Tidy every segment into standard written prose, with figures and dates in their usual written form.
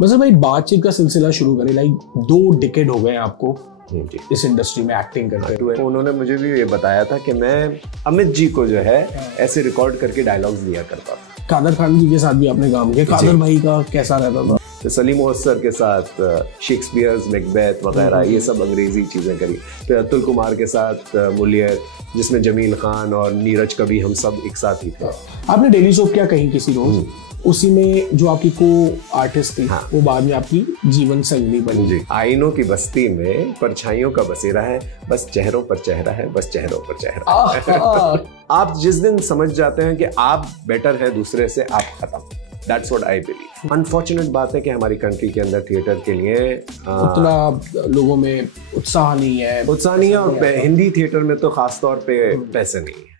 मजहर भाई, बातचीत का सिलसिला शुरू करें। लाइक 2 डिकेड हो गए हैं आपको इस इंडस्ट्री में एक्टिंग करते हुए। उन्होंने मुझे भी ये बताया था कि मैं अमित जी को जो है ऐसे रिकॉर्ड करके डायलॉग्स दिया करता था। कादर खान जी के साथ भी आपने काम किया। कादर भाई का कैसा रहता था? तो सलीम सर के साथ शेक्सपियर्स, मैकबेथ वगैरह ये सब अंग्रेजी चीज़ें करी। फिर अतुल कुमार के साथ मोलियर, जिसमें जमील खान और नीरज कभी हम सब एक साथ ही थे। आपने डेली सोप किया कहीं किसी रोज, उसी में जो आपकी को आर्टिस्ट थी वो बाद में आपकी जीवन संगनी बनी। जी, आईनों की बस्ती में परछाइयों का बसेरा है, बस चेहरों पर चेहरा है, बस चेहरों पर चेहरा। आप जिस दिन समझ जाते हैं कि आप बेटर है दूसरे से, आप खत्म। That's what I believe. Unfortunate बात है कि हमारी कंट्री के अंदर थिएटर के लिए उतना लोगों में उत्साह नहीं है। और हिंदी थिएटर में तो खास तौर पे पैसे नहीं है।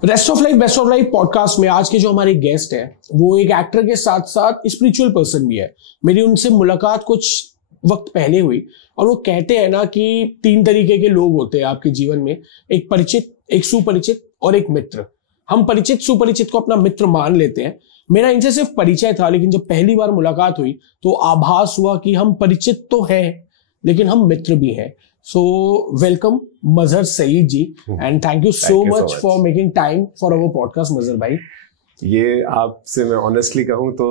Rest of life best of life podcast में आज के जो हमारे गेस्ट है वो एक एक्टर के साथ साथ स्पिरिचुअल पर्सन भी है। मेरी उनसे मुलाकात कुछ वक्त पहले हुई और वो कहते हैं ना कि 3 तरीके के लोग होते हैं आपके जीवन में, एक परिचित, एक सुपरिचित और एक मित्र। हम परिचित सुपरिचित को अपना मित्र मान लेते हैं। मेरा इनसे सिर्फ परिचय था, लेकिन जब पहली बार मुलाकात हुई तो आभास हुआ कि हम परिचित तो हैं लेकिन हम मित्र भी हैं। So welcome Mazhar Saeed ji and thank you so much for making time for our podcast मजहर भाई। ये आपसे मैं ऑनेस्टली कहूँ तो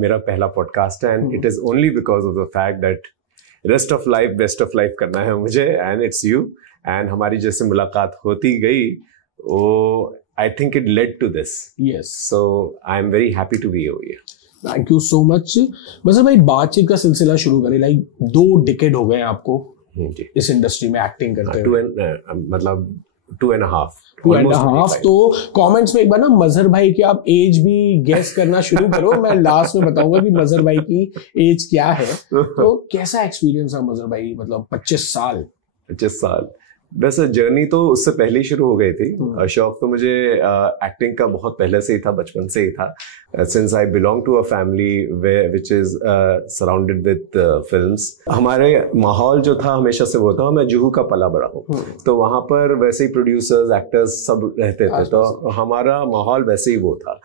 मेरा पहला पॉडकास्ट है and it is only because of the fact that rest of life best of life करना है मुझे and it's you and हमारी जैसे मुलाकात होती गई वो I think it led to this. Yes. So I am very happy to be over here. Thank you so much। मजहर भाई, बातचीत का सिलसिला शुरू करें। लाइक 2 डिकेड हो गए हैं आपको इस इंडस्ट्री में एक्टिंग करते हुए। मतलब 2.5 तो कमेंट्स में एक बार ना मजहर भाई की आप एज भी गेस करना शुरू करो। मैं लास्ट में बताऊंगा कि मजहर भाई की एज क्या है। तो कैसा एक्सपीरियंस है मजहर भाई, मतलब 25 साल? वैसे जर्नी तो उससे पहले ही शुरू हो गई थी। शौक तो मुझे एक्टिंग का बहुत पहले से ही था, बचपन से ही था। Since I belong to a family which is surrounded with films. हमारे माहौल जो था हमेशा से वो था, मैं जुहू का पला बड़ा हूँ तो वहाँ पर वैसे ही प्रोड्यूसर्स, एक्टर्स सब रहते थे, तो हमारा माहौल वैसे ही वो था।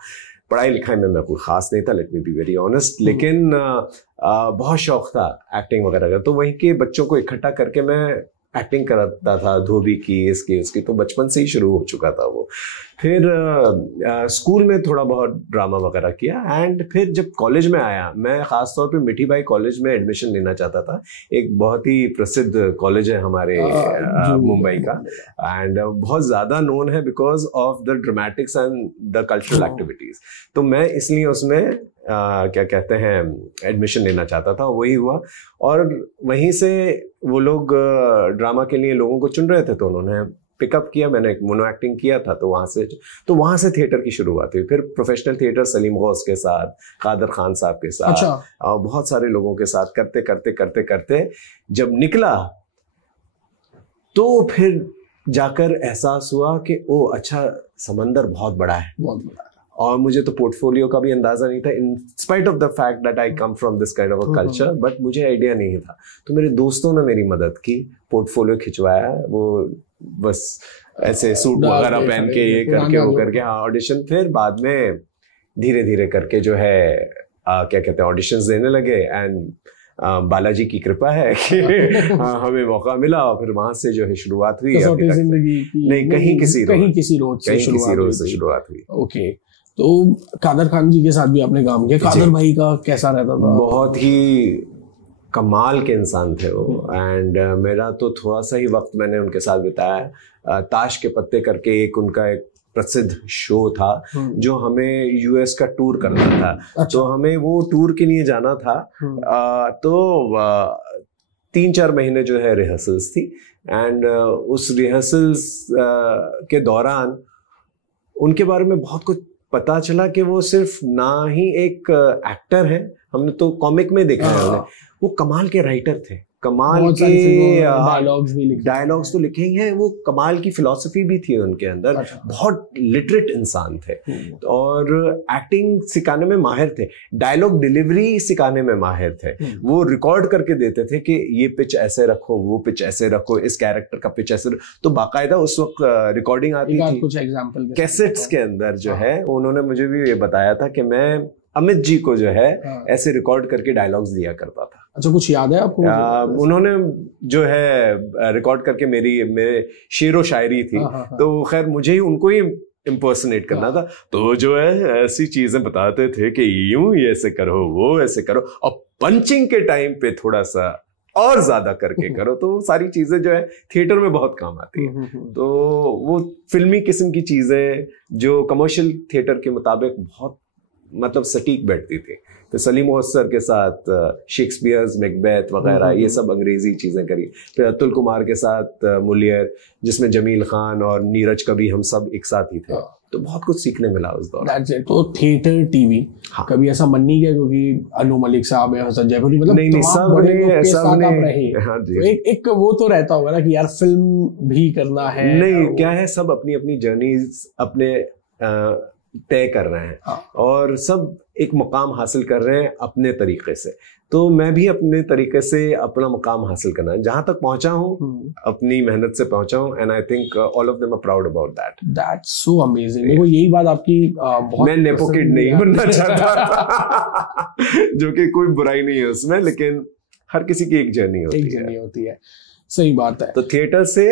पढ़ाई लिखाई में मैं कोई खास नहीं था, let me be very honest, लेकिन बहुत शौक था एक्टिंग वगैरह का। तो वहीं के बच्चों को इकट्ठा करके मैं एक्टिंग करता था, धोबी की, इसकी, तो बचपन से ही शुरू हो चुका था वो। फिर स्कूल में थोड़ा बहुत ड्रामा वगैरह किया एंड फिर जब कॉलेज में आया, मैं खास तौर पे मिठी बाई कॉलेज में एडमिशन लेना चाहता था। एक बहुत ही प्रसिद्ध कॉलेज है हमारे मुंबई का एंड बहुत ज़्यादा नोन है because of the dramatics and the cultural activities. तो मैं इसलिए उसमें क्या कहते हैं एडमिशन लेना चाहता था, वही हुआ। और वहीं से वो लोग ड्रामा के लिए लोगों को चुन रहे थे, तो उन्होंने पिकअप किया। मैंने एक मोनो एक्टिंग किया था, तो वहाँ से थिएटर की शुरुआत हुई। फिर प्रोफेशनल थिएटर सलीम गौस के साथ, कादर खान साहब के साथ, और बहुत सारे लोगों के साथ करते करते जब निकला तो फिर जाकर एहसास हुआ कि ओ अच्छा, समंदर बहुत बड़ा है, बहुत बड़ा है। और मुझे तो पोर्टफोलियो का भी अंदाजा नहीं था, in spite of the fact that I come from this kind of a culture, but मुझे आइडिया नहीं था। तो मेरे दोस्तों ने मेरी मदद की, पोर्टफोलियो खिंचवाया, वो बस ऐसे सूट वगैरह पहन के ये करके वो करके ऑडिशन। फिर बाद में धीरे धीरे करके जो है क्या कहते हैं ऑडिशंस देने लगे एंड बालाजी की कृपा है कि हमें मौका मिला और फिर वहां से जो है शुरुआत हुई। नहीं, कहीं किसी रोज से शुरुआत हुई। ओके, तो कादर खान जी के साथ भी आपने काम किया। कादर भाई का कैसा रहता था? बहुत ही कमाल के इंसान थे वो एंड मेरा तो थोड़ा सा ही वक्त मैंने उनके साथ बिताया। ताश के पत्ते करके एक उनका एक प्रसिद्ध शो था जो हमें यूएस का टूर करना था। अच्छा। तो हमें वो टूर के लिए जाना था। तो 3-4 महीने जो है रिहर्सल्स थी एंड उस रिहर्सल्स के दौरान उनके बारे में बहुत कुछ पता चला कि वो सिर्फ ना ही एक एक्टर है, हमने तो कॉमिक में देखा है, वो कमाल के राइटर थे, कमाल के डायलॉग्स तो लिखे ही हैं, वो कमाल की फिलॉसफी भी थी उनके अंदर। अच्छा। बहुत लिटरेट इंसान थे और एक्टिंग सिखाने में माहिर थे, डायलॉग डिलीवरी सिखाने में माहिर थे। वो रिकॉर्ड करके देते थे कि ये पिच ऐसे रखो, वो पिच ऐसे रखो, इस कैरेक्टर का पिच ऐसे, तो बाकायदा उस वक्त रिकॉर्डिंग आती थी कुछ एग्जांपल कैसेट्स के अंदर जो है। उन्होंने मुझे भी ये बताया था कि मैं अमित जी को जो है ऐसे रिकॉर्ड करके डायलॉग्स दिया करता था। अच्छा, कुछ याद है आपको? उन्होंने जो है रिकॉर्ड करके मेरे शेरो शायरी थी, तो खैर मुझे ही उनको ही इम्पर्सनेट करना था, तो जो है ऐसी चीजें बताते थे कि यूं ही ऐसे करो, वो ऐसे करो, और पंचिंग के टाइम पे थोड़ा सा और ज्यादा करके करो, तो सारी चीजें जो है थिएटर में बहुत काम आती है। तो वो फिल्मी किस्म की चीजें जो कमर्शियल थिएटर के मुताबिक बहुत मतलब सटीक बैठती थी। तो सलीम मोहस्सर के साथ शेक्सपियर्स मैकबेथ वगैरह ये सब अंग्रेजी चीजें करी। फिर अतुल कुमार के साथ मुलियर, जिसमें जमील खान और नीरज कभी हम सब एक साथ ही थे, तो बहुत कुछ सीखने मिला उस दौरान। तो थिएटर टीवी कभी ऐसा मन नहीं किया, क्योंकि अनु मलिक साहब है, हसन जयपुरी, मतलब नहीं सबने हाँ जी, एक वो तो रहता होगा ना कि यार फिल्म भी करना है। नहीं, क्या है, सब अपनी अपनी जर्नीज अपने तय कर रहे हैं और सब एक मुकाम हासिल कर रहे हैं अपने तरीके से। तो मैं भी अपने तरीके से अपना मुकाम हासिल करना है, जहां तक पहुंचा हूं अपनी मेहनत से पहुंचा हूं, and I think all of them are proud about that. That's so amazing. देखो यही बात आपकी बहुत, मैं नेपो किड नहीं बनना चाहता जो कि कोई बुराई नहीं है उसमें, लेकिन हर किसी की एक जर्नी होती है। सही बात है। तो थिएटर से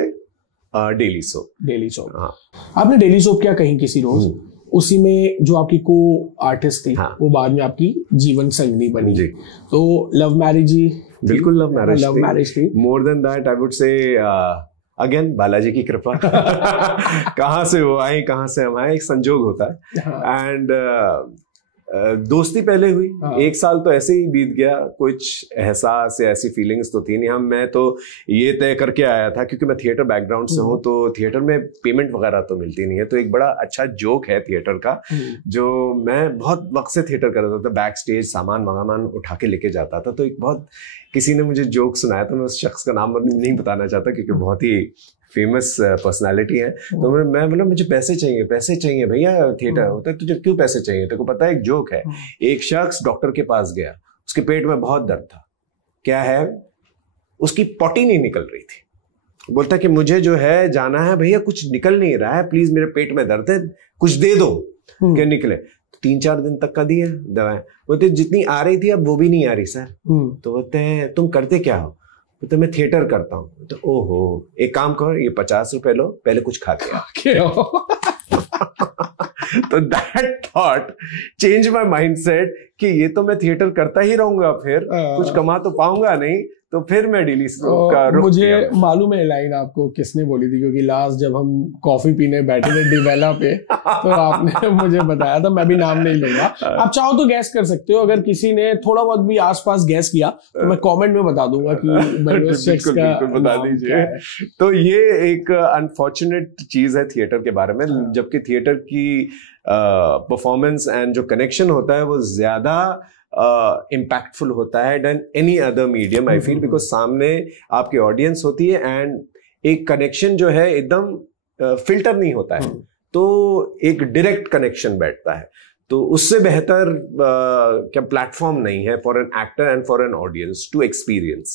डेली सोप हाँ। आपने डेली सोप किया कहीं किसी रोज, उसी में जो आपकी को आर्टिस्ट थी वो बाद में आपकी जीवन संगनी बनी। तो लव मैरिज ही? बिल्कुल लव मैरिज थी। More than that I would से अगेन बालाजी की कृपा। कहाँ से वो आई, कहाँ से हम आए, एक संजोग होता है। एंड दोस्ती पहले हुई, एक साल तो ऐसे ही बीत गया, कुछ एहसास या ऐसी फीलिंग्स तो थी नहीं। मैं तो ये तय करके आया था, क्योंकि मैं थिएटर बैकग्राउंड से हूँ, तो थिएटर में पेमेंट वगैरह तो मिलती नहीं है। तो एक बड़ा अच्छा जोक है थिएटर का, जो मैं बहुत वक्त से थिएटर कर रहा था, बैक स्टेज सामान उठा के लेके जाता था। तो एक बहुत किसी ने मुझे जोक सुनाया था, मैं उस शख्स का नाम नहीं बताना चाहता क्योंकि बहुत ही फेमस पर्सनालिटी है। तो मैं बोला मुझे पैसे चाहिए भैया, थिएटर होता है, तुझे क्यों पैसे चाहिए? तेरे को पता है एक जोक है, एक शख्स डॉक्टर के पास गया, उसके पेट में बहुत दर्द था। क्या है? उसकी पॉटी नहीं निकल रही थी। बोलता कि मुझे जो है जाना है भैया, कुछ निकल नहीं रहा है, प्लीज मेरे पेट में दर्द है, कुछ दे दो क्या निकले। 3-4 दिन तक का दिए दवाएं, बोलते जितनी आ रही थी अब वो भी नहीं आ रही सर। तो बोलते हैं तुम करते क्या हो? तो मैं थिएटर करता हूँ। तो ओहो, एक काम करो, ये 50 रुपए लो, पहले कुछ खा के आओ। तो that thought change my mindset कि ये तो मैं थिएटर करता ही रहूंगा, फिर कुछ कमा तो पाऊंगा नहीं, तो फिर मैं डेली का रुख मुझे मालूम है लाइन आपको किसने बोली थी, क्योंकि लास्ट जब हम कॉफी पीने बैठे थे डिवेला पे, तो आपने मुझे बताया था। मैं भी नाम नहीं लूंगा, आप चाहो तो गैस कर सकते हो। अगर किसी ने थोड़ा बहुत भी आसपास गैस किया तो मैं कमेंट में बता दूंगा कि बिल्कुल बता दीजिए। तो ये एक अनफॉर्चुनेट चीज है थिएटर के बारे में, जबकि थिएटर की परफॉर्मेंस एंड जो कनेक्शन होता है वो ज्यादा इम्पैक्टफुल होता है than any other medium, I feel, because सामने आपकी ऑडियंस होती है एंड एक कनेक्शन जो है एकदम फिल्टर नहीं होता है, तो एक डायरेक्ट कनेक्शन बैठता है। तो उससे बेहतर क्या प्लेटफॉर्म नहीं है for an actor and for an audience to experience.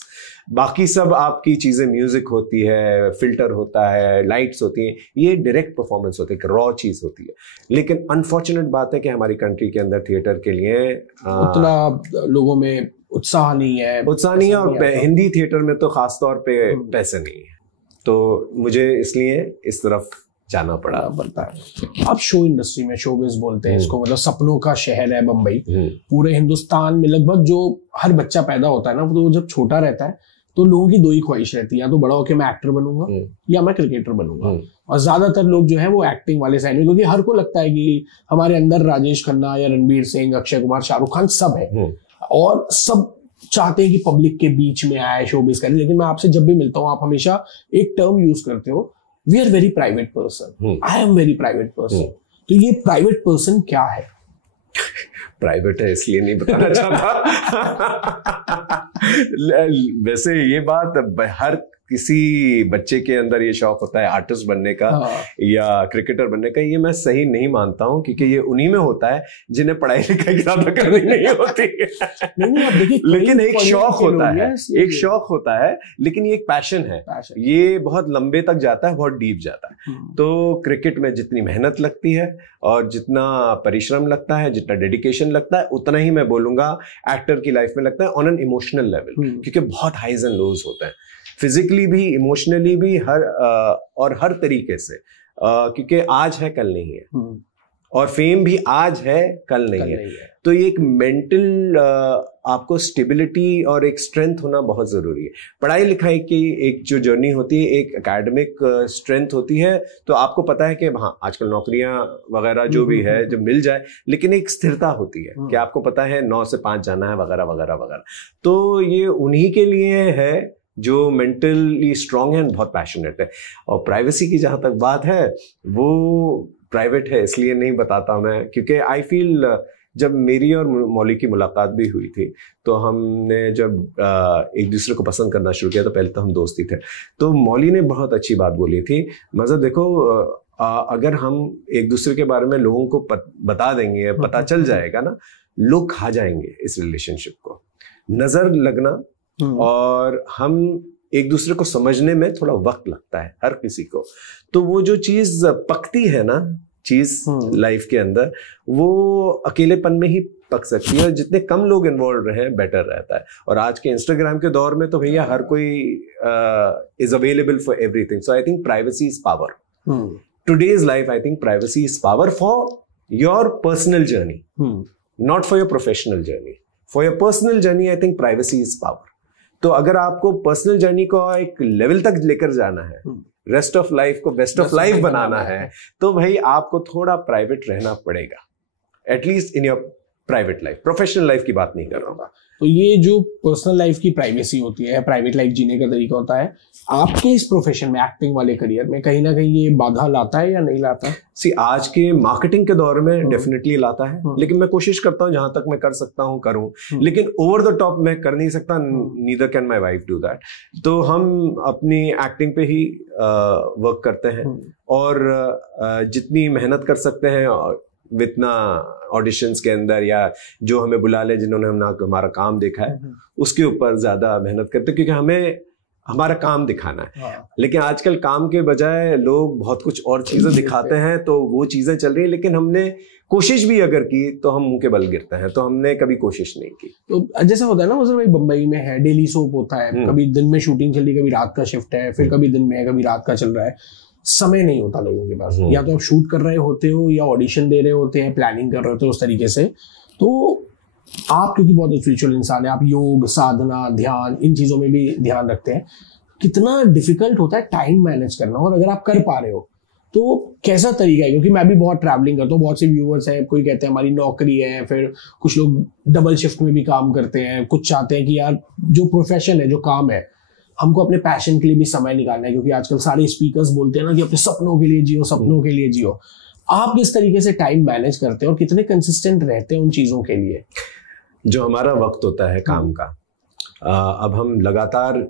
बाकी सब आपकी चीजें, म्यूजिक होती है, फिल्टर होता है, लाइट्स होती हैं, ये डायरेक्ट परफॉर्मेंस होती है, एक रॉ चीज होती है। लेकिन अनफॉर्चुनेट बात है कि हमारी कंट्री के अंदर थिएटर के लिए उतना लोगों में उत्साह नहीं है और हिंदी थिएटर में तो खासतौर पे पैसे नहीं है, तो मुझे इसलिए इस तरफ जाना पड़ता है। अब शो इंडस्ट्री में, शोबिज़ बोलते हैं इसको, मतलब सपनों का शहर है बम्बई। पूरे हिंदुस्तान में लगभग जो हर बच्चा पैदा होता है ना, तो जब छोटा रहता है तो लोगों की दो ही ख्वाहिश रहती है, या तो बड़ा होकर मैं एक्टर बनूंगा या मैं क्रिकेटर बनूंगा। और ज्यादातर लोग जो है वो एक्टिंग वाले साइड में, क्योंकि हर को लगता है कि हमारे अंदर राजेश खन्ना या रणबीर सिंह, अक्षय कुमार, शाहरुख खान सब है, और सब चाहते हैं कि पब्लिक के बीच में आए, शोबिज़ करें। लेकिन मैं आपसे जब भी मिलता हूँ, आप हमेशा एक टर्म यूज करते हो, we are very private person, I am very private person. तो ये प्राइवेट पर्सन क्या है? प्राइवेट है इसलिए नहीं बताना चाहता। वैसे ये बात हर किसी बच्चे के अंदर ये शौक होता है आर्टिस्ट बनने का या क्रिकेटर बनने का, ये मैं सही नहीं मानता हूँ, क्योंकि ये उन्हीं में होता है जिन्हें पढ़ाई लिखाई ज्यादा करनी नहीं होती। लेकिन एक शौक होता है, एक शौक होता है, लेकिन ये एक पैशन है, ये बहुत लंबे तक जाता है, बहुत डीप जाता है। तो क्रिकेट में जितनी मेहनत लगती है और जितना परिश्रम लगता है, जितना डेडिकेशन लगता है, उतना ही मैं बोलूंगा एक्टर की लाइफ में लगता है ऑन एन इमोशनल लेवल, क्योंकि बहुत हाइज एंड लोज होते हैं, फिजिकली भी, इमोशनली भी, और हर तरीके से, क्योंकि आज है कल नहीं है, और फेम भी आज है कल नहीं है। तो ये एक मेंटल आपको स्टेबिलिटी और एक स्ट्रेंथ होना बहुत जरूरी है। पढ़ाई लिखाई की एक जो जर्नी होती है, एक एकेडमिक स्ट्रेंथ होती है, तो आपको पता है कि हाँ आजकल नौकरियां वगैरह जो भी है जब मिल जाए, लेकिन एक स्थिरता होती है कि आपको पता है 9 से 5 जाना है वगैरह वगैरह वगैरह। तो ये उन्हीं के लिए है जो मेंटली स्ट्रांग है, बहुत पैशनेट है। और प्राइवेसी की जहां तक बात है, वो प्राइवेट है इसलिए नहीं बताता मैं, क्योंकि आई फील जब मेरी और मौली की मुलाकात भी हुई थी, तो हमने जब एक दूसरे को पसंद करना शुरू किया, तो पहले तो हम दोस्त ही थे। तो मौली ने बहुत अच्छी बात बोली थी, मतलब देखो अगर हम एक दूसरे के बारे में लोगों को बता देंगे, पता चल जाएगा ना, लोग खा जाएंगे इस रिलेशनशिप को। नजर लगना और हम एक दूसरे को समझने में थोड़ा वक्त लगता है हर किसी को, तो वो जो चीज पकती है ना चीज लाइफ के अंदर, वो अकेलेपन में ही पक सकती है, और जितने कम लोग इन्वॉल्व रहे बेटर रहता है। और आज के इंस्टाग्राम के दौर में तो भैया हर कोई is available for everything, so I think privacy is power. Today's life I think privacy is power for your personal journey, not for your professional journey. For your personal journey I think privacy is power. तो अगर आपको personal journey को एक level तक लेकर जाना है, rest of life को बेस्ट ऑफ लाइफ बनाना है, तो भाई आपको थोड़ा प्राइवेट रहना पड़ेगा, at least in your private life. Professional life की बात नहीं कर रहा हूँ। तो ये जो पर्सनल लाइफ की प्राइवेसी होती है, प्राइवेट लाइफ जीने का तरीका होता है, आपके इस प्रोफेशन में, एक्टिंग वाले करियर में कहीं ना कहीं ये बाधा लाता है या नहीं लाता? आज के मार्केटिंग के दौर में डेफिनेटली लाता है, लेकिन मैं कोशिश करता हूँ जहां तक मैं कर सकता हूँ करूँ, लेकिन ओवर द टॉप मैं कर नहीं सकता, neither can my wife do that. तो हम अपनी एक्टिंग पे ही वर्क करते हैं, और जितनी मेहनत कर सकते हैं वितना ऑडिशंस के अंदर, या जो हमें बुला ले जिन्होंने हमारा काम देखा है, उसके ऊपर ज्यादा मेहनत करते हैं, क्योंकि हमें हमारा काम दिखाना है। लेकिन आजकल काम के बजाय लोग बहुत कुछ और चीजें दिखाते हैं, तो वो चीजें चल रही है, लेकिन हमने कोशिश भी अगर की तो हम मुंह के बल गिरते हैं, तो हमने कभी कोशिश नहीं की। तो जैसा होता है ना, मतलब भाई बम्बई में है, डेली सोप होता है, कभी दिन में शूटिंग चल रही, कभी रात का शिफ्ट है, फिर कभी दिन में है, कभी रात का चल रहा है, समय नहीं होता लोगों के पास। या तो आप शूट कर रहे होते हो, या ऑडिशन दे रहे होते हैं, प्लानिंग कर रहे होते हो उस तरीके से। तो आप क्योंकि बहुत स्पिरिचुअल इंसान है, आप योग, साधना, ध्यान, इन चीजों में भी ध्यान रखते हैं, कितना डिफिकल्ट होता है टाइम मैनेज करना, और अगर आप कर पा रहे हो तो कैसा तरीका है? क्योंकि मैं भी बहुत ट्रैवलिंग करता हूँ, बहुत से व्यूअर्स हैं, कोई कहते हैं हमारी नौकरी है, फिर कुछ लोग डबल शिफ्ट में भी काम करते हैं, कुछ चाहते हैं कि यार जो प्रोफेशन है, जो काम है, हमको अपने पैशन के लिए भी समय निकालना है, क्योंकि आजकल सारे स्पीकर्स बोलते हैं ना कि अपने सपनों के लिए जियो, सपनों के लिए जियो। आप किस तरीके से टाइम मैनेज करते हैं और कितने कंसिस्टेंट रहते हैं उन चीजों के लिए? जो हमारा वक्त होता है काम का, अब हम लगातार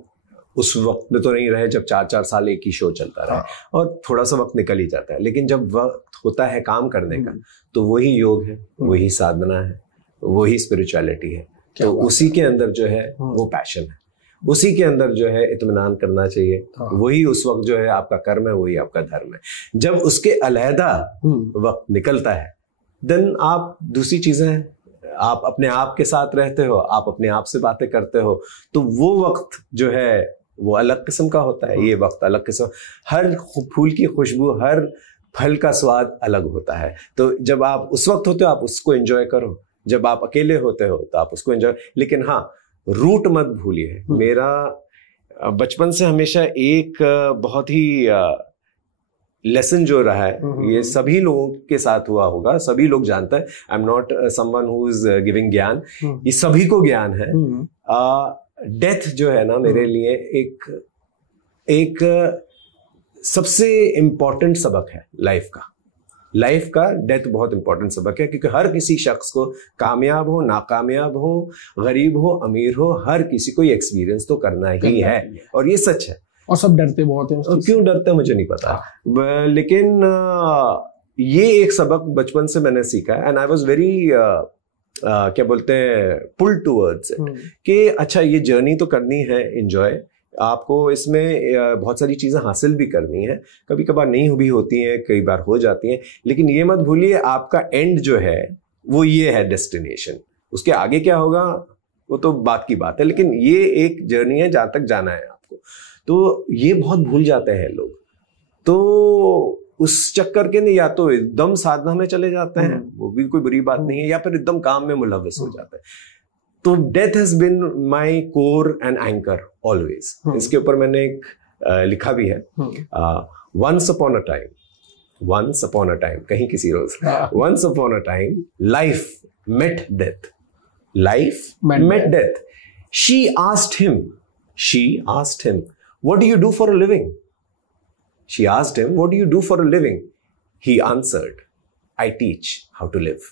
उस वक्त में तो नहीं रहे जब 4-4 साल एक ही शो चलता रहा, और थोड़ा सा वक्त निकल ही जाता है, लेकिन जब वक्त होता है काम करने का, तो वही योग है, वही साधना है, वही स्पिरिचुअलिटी है। तो उसी के अंदर जो है वो पैशन है, उसी के अंदर जो है इत्मीनान करना चाहिए, वही उस वक्त जो है आपका कर्म है, वही आपका धर्म है। जब उसके अलहदा वक्त निकलता है, देन आप दूसरी चीजें, आप अपने आप के साथ रहते हो, आप अपने आप से बातें करते हो, तो वो वक्त जो है वो अलग किस्म का होता है, ये वक्त अलग किस्म। हर फूल की खुशबू, हर फल का स्वाद अलग होता है। तो जब आप उस वक्त होते हो, आप उसको एंजॉय करो, जब आप अकेले होते हो तो आप उसको एंजॉय, लेकिन हाँ, रूट मत भूलिए। मेरा बचपन से हमेशा एक बहुत ही लेसन जो रहा है, ये सभी लोगों के साथ हुआ होगा, सभी लोग जानते हैं, I am not someone who is giving ज्ञान, ये सभी को ज्ञान है। डेथ जो है ना, मेरे लिए एक सबसे इंपॉर्टेंट सबक है लाइफ का। लाइफ का डेथ बहुत इंपॉर्टेंट सबक है, क्योंकि हर किसी शख्स को, कामयाब हो, नाकामयाब हो, गरीब हो, अमीर हो, हर किसी को ये एक्सपीरियंस तो करना ही है, और ये सच है। और सब डरते बहुत हैं। क्यों डरते हैं मुझे नहीं पता, लेकिन ये एक सबक बचपन से मैंने सीखा, एंड आई वाज वेरी क्या बोलते हैं, पुल टूवर्ड्स कि अच्छा ये जर्नी तो करनी है, एंजॉय, आपको इसमें बहुत सारी चीज़ें हासिल भी करनी है, कभी कभार नहीं भी होती हैं, कई बार हो जाती हैं, लेकिन ये मत भूलिए आपका एंड जो है वो ये है डेस्टिनेशन। उसके आगे क्या होगा वो तो बात की बात है, लेकिन ये एक जर्नी है जहाँ तक जाना है आपको। तो ये बहुत भूल जाते हैं लोग, तो उस चक्कर के या तो एकदम साधना में चले जाते हैं, वो भी कोई बुरी बात नहीं है, या फिर एकदम काम में मुलव्वस हो जाते हैं। तो death has been my core and anchor always. इसके ऊपर मैंने एक लिखा भी है, वंस अपॉन अ टाइम, कहीं किसी रोज, once upon a time life met death, life met death, she asked him what do you do for a living? She asked him, what do you do for a living? He answered, I teach how to live.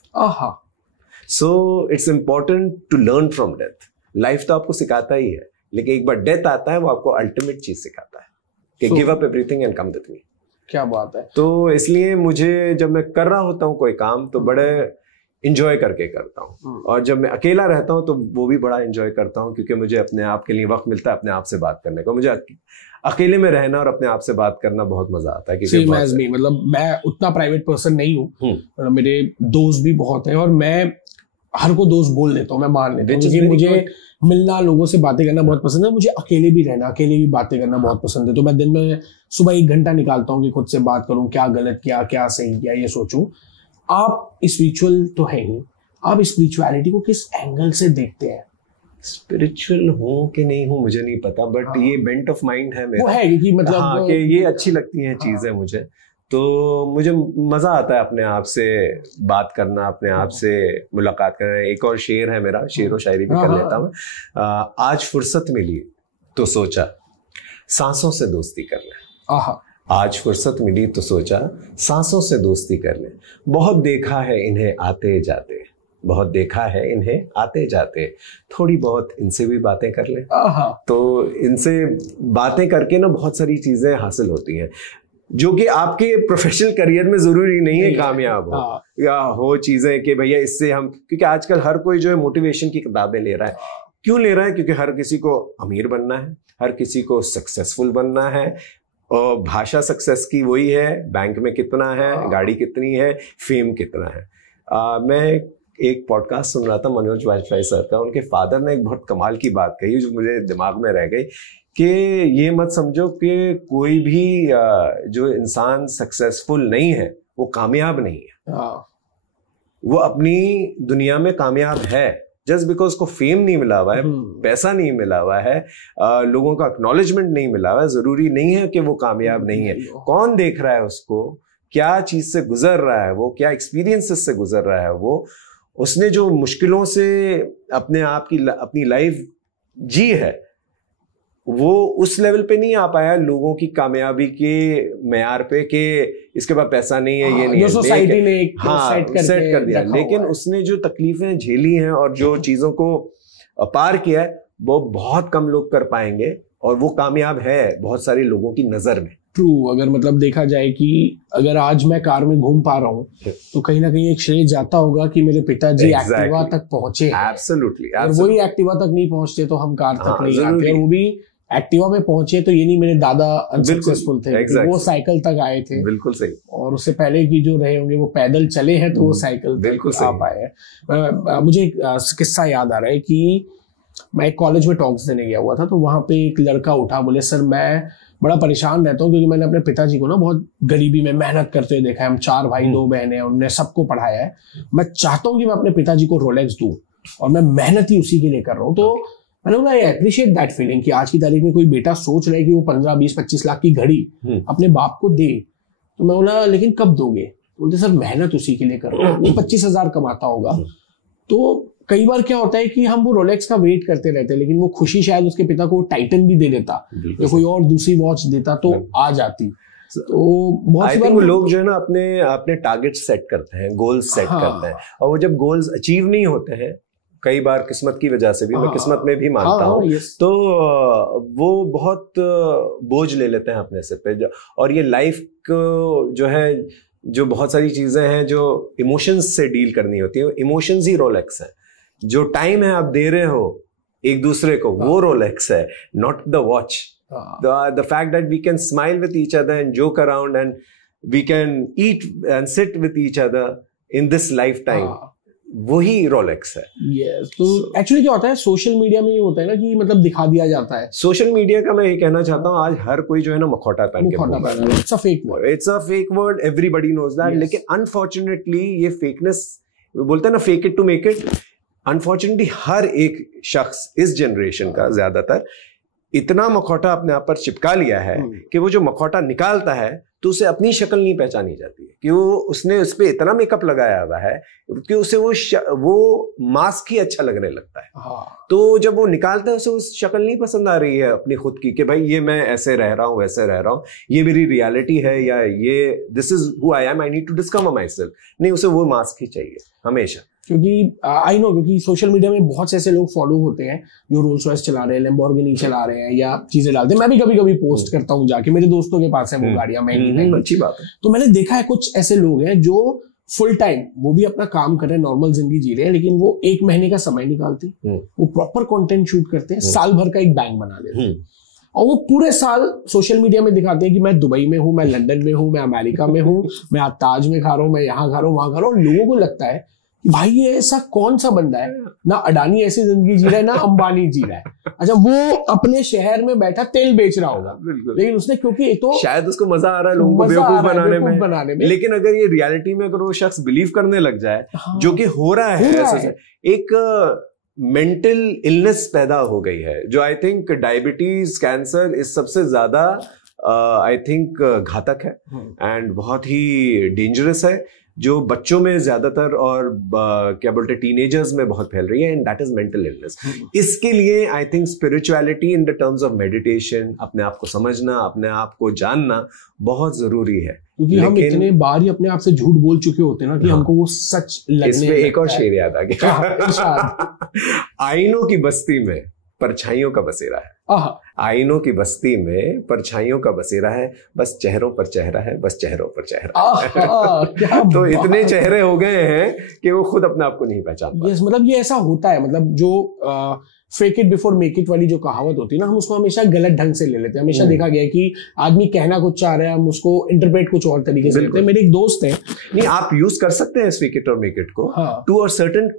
So it's important to learn from death. Life तो आपको सिखाता ही है, लेकिन एक बार death आता है वो आपको अल्टीमेट चीज सिखाता है कि give up everything and come with me. क्या बात है। तो इसलिए मुझे जब मैं कर रहा होता हूँ कोई काम तो बड़े इंजॉय करके करता हूँ, और जब मैं अकेला रहता हूँ तो वो भी बड़ा इंजॉय करता हूँ, क्योंकि मुझे अपने आप के लिए वक्त मिलता है अपने आप से बात करने का। मुझे अकेले में रहना और अपने आप से बात करना बहुत मजा आता है। क्योंकि मतलब मैं उतना प्राइवेट पर्सन नहीं हूँ, मतलब मेरे दोस्त भी बहुत हैं और मैं हर को दोस्त बोल देता हूँ, मैं मान लेता हूँ, क्योंकि मुझे मिलना, लोगों से बातें करना बहुत पसंद है। मुझे अकेले भी रहना, अकेले भी बातें करना बहुत पसंद है। तो मैं दिन में सुबह 1 घंटा निकालता हूँ कि खुद से बात करूँ, क्या गलत किया, क्या सही किया, ये सोचूं। आप स्पिरिचुअल तो है ही, आप स्पिरिचुअलिटी को किस एंगल से देखते हैं? स्पिरिचुअल हूँ कि नहीं हूँ मुझे नहीं पता, बट ये बेंट ऑफ माइंड है मेरा, वो है कि मतलब कि ये अच्छी लगती हैं चीजें मुझे, तो मुझे मजा आता है अपने आप से बात करना, अपने आप से मुलाकात करना। एक और शेर है मेरा, शेर व शायरी भी कर लेता हूँ। आज फुर्सत मिली तो सोचा सांसों से दोस्ती कर ले, आज फुर्सत मिली तो सोचा सांसों से दोस्ती कर ले, बहुत देखा है इन्हें आते जाते, बहुत देखा है इन्हें आते जाते, थोड़ी बहुत इनसे भी बातें कर ले। तो इनसे बातें करके ना बहुत सारी चीजें हासिल होती हैं, जो कि आपके प्रोफेशनल करियर में जरूरी नहीं है कामयाब हो या हो चीजें कि भैया इससे हम, क्योंकि आजकल हर कोई जो है मोटिवेशन की किताबें ले रहा है। क्यों ले रहा है? क्योंकि हर किसी को अमीर बनना है, हर किसी को सक्सेसफुल बनना है, और भाषा सक्सेस की वही है, बैंक में कितना है, गाड़ी कितनी है, फेम कितना है। मैं एक पॉडकास्ट सुन रहा था मनोज वाजपेयी सर का, उनके फादर ने एक बहुत कमाल की बात कही जो मुझे दिमाग में रह गई, कि ये मत समझो कि कोई भी जो इंसान सक्सेसफुल नहीं है वो कामयाब नहीं है, वो अपनी दुनिया में कामयाब है। जस्ट बिकॉज उसको फेम नहीं मिला हुआ है, पैसा नहीं मिला हुआ है, लोगों का एक्नॉलेजमेंट नहीं मिला हुआ है, जरूरी नहीं है कि वो कामयाब नहीं है। कौन देख रहा है उसको, क्या चीज से गुजर रहा है वो, क्या एक्सपीरियंसेस से गुजर रहा है वो, उसने जो मुश्किलों से अपने आप की अपनी लाइफ जी है, वो उस लेवल पे नहीं आ पाया लोगों की कामयाबी के मैयार पे कि इसके पास पैसा नहीं है, ये नहीं है, सोसाइटी ने सेट कर दिया। लेकिन उसने जो तकलीफें झेली हैं और जो चीजों को पार किया है वो बहुत कम लोग कर पाएंगे, और वो कामयाब है बहुत सारे लोगों की नजर में। ट्रू, अगर मतलब देखा जाए कि अगर आज मैं कार में घूम पा रहा हूँ तो कहीं ना कहीं एक श्रेय जाता होगा कि मेरे पिताजी एक्टिवा तक पहुंचे। एब्सोल्युटली, और वही एक्टिवा तक नहीं पहुंचते तो हम कार तक नहीं आते। वो भी एक्टिवा में पहुंचे तो ये नहीं मेरे दादा अनसक्सेसफुल थे, वो साइकिल तक आए थे। बिल्कुल सही। और उससे पहले की जो रहे होंगे वो पैदल चले हैं, तो वो साइकिल तक आ पाए हैं। मुझे एक किस्सा याद आ रहा है कि मैं एक कॉलेज में टॉक्स देने गया हुआ था, तो वहां पे एक लड़का उठा, बोले सर मैं बड़ा परेशान रहता हूँ क्योंकि मैंने अपने पिताजी को ना बहुत गरीबी में मेहनत करते हुए देखा है। हम 4 भाई 2 बहनें, उन्होंने सबको पढ़ाया है। मैं चाहता हूँ कि मैं अपने पिताजी को रोलेक्स दूं, और मैं मेहनत ही उसी के लिए कर रहा हूँ। तो मैंने बोला आई अप्रिशिएट दैट फीलिंग कि आज की तारीख में कोई बेटा सोच रहा है कि वो 15, 20, 25 लाख की घड़ी अपने बाप को दे। तो मैं बोला लेकिन कब दोगे? बोलते सर मेहनत उसी के लिए कर रहा हूँ। वो 25,000 कमाता होगा। तो कई बार क्या होता है कि हम वो रोलेक्स का वेट करते रहते हैं, लेकिन वो खुशी शायद उसके पिता को टाइटन भी दे देता या कोई और दूसरी वॉच देता तो आ जाती। तो बहुत आई थिंक लोग जो है ना अपने अपने टारगेट सेट करते हैं, गोल्स सेट करते हैं, और वो जब गोल्स अचीव नहीं होते हैं, कई बार किस्मत की वजह से भी, मैं किस्मत में भी मानता हूँ, तो वो बहुत बोझ ले लेते हैं अपने सिर पे। और ये लाइफ को जो है, जो बहुत सारी चीजें हैं जो इमोशंस से डील करनी होती है, इमोशंस ही रोलेक्स है। जो टाइम है आप दे रहे हो एक दूसरे को, वो रोलेक्स है, not the watch. The fact that we can smile with each other and joke around and we can eat and sit with each other in this lifetime, वही रोलेक्स है। Yes. तो एक्चुअली क्या होता है, social media में ये होता है ना कि मतलब दिखा दिया जाता है। सोशल मीडिया का मैं ये कहना चाहता हूँ, आज हर कोई जो है ना मखौटा पहन के, it's a fake word, it's a fake word, everybody knows that. लेकिन अनफॉर्चुनेटली ये फेकनेस, बोलते हैं ना fake it to make it, unfortunately हर एक शख्स इस जनरेशन का ज्यादातर इतना मखौटा अपने आप पर चिपका लिया है कि वो जो मखौटा निकालता है तो उसे अपनी शक्ल नहीं पहचानी जाती है, कि वो उसने उस पे इतना मेकअप लगाया हुआ है कि उसे वो मास्क ही अच्छा लगने लगता है। तो जब वो निकालता है उसे उस शक्ल नहीं पसंद आ रही है अपनी खुद की, कि भाई ये मैं ऐसे रह रहा हूँ, वैसे रह रहा हूँ, ये मेरी रियलिटी है, या ये this is who I am, I need to discover myself. नहीं, उसे वो मास्क ही चाहिए हमेशा। क्योंकि आई नो, क्योंकि सोशल मीडिया में बहुत से ऐसे लोग फॉलो होते हैं जो रोल्स रॉयस चला रहे हैं, लैम्बोर्गिनी चला रहे हैं या चीजें डालते हैं। मैं भी कभी कभी पोस्ट करता हूँ जाके, मेरे दोस्तों के पास है वो गाड़ियां, महंगी नहीं, अच्छी बात है। तो मैंने देखा है कुछ ऐसे लोग हैं जो फुल टाइम वो भी अपना काम कर रहे हैं, नॉर्मल जिंदगी जी रहे हैं, लेकिन वो 1 महीने का समय निकालते हैं, वो प्रॉपर कंटेंट शूट करते हैं, साल भर का एक बैंक बना लेते हैं, और वो पूरे साल सोशल मीडिया में दिखाते हैं कि मैं दुबई में हूँ, मैं लंदन में हूँ, मैं अमेरिका में हूँ, मैं आज ताज में खा रहा हूँ, मैं यहाँ खा रहा हूँ, वहां खा रहा हूँ। लोगों को लगता है भाई ये ऐसा कौन सा बंदा है, ना अडानी ऐसी जिंदगी जी रहा है, ना अंबानी जी रहा है। अच्छा, वो अपने शहर में बैठा तेल बेच रहा होगा, लेकिन उसने, क्योंकि एक तो शायद उसको मजा आ रहा है लोगों को बेवकूफ बनाने में, लेकिन अगर ये रियलिटी में अगर वो शख्स बिलीव करने लग जाए, जो कि हो रहा है, एक मेंटल इलनेस पैदा हो गई है, जो आई थिंक डायबिटीज, कैंसर, इस सबसे ज्यादा आई थिंक घातक है एंड बहुत ही डेंजरस है, जो बच्चों में ज्यादातर और क्या बोलते हैं टीनेजर्स में बहुत फैल रही है, and that is mental illness. इसके लिए I think spirituality in the terms of meditation, अपने आप को समझना, अपने आप को जानना बहुत जरूरी है। क्योंकि हम इतने बार ही अपने आप से झूठ बोल चुके होते हैं ना कि हमको वो सच लगने लगता है। एक और शेर याद आ गया, आईनों की बस्ती में परछाइयों का बसेरा है, आईनों की बस्ती में परछाइयों का बसेरा है, बस चेहरों पर चेहरा है, बस चेहरों पर चेहरा है। तो इतने चेहरे हो गए हैं कि वो खुद अपने आप को नहीं पहचान पाते। मतलब ये ऐसा होता है, मतलब जो fake it before make it वाली जो कहावत होती है ना, हम उसको हमेशा गलत ढंग से ले लेते हैं। हमेशा देखा गया है कि आदमी कहना कुछ चाह रहा है, हम उसको इंटरप्रेट कुछ और तरीके से लेते हैं। मेरे एक दोस्त है, नहीं, आप यूज कर सकते हैं फेक इट और मेक इट को टू अ सर्टेन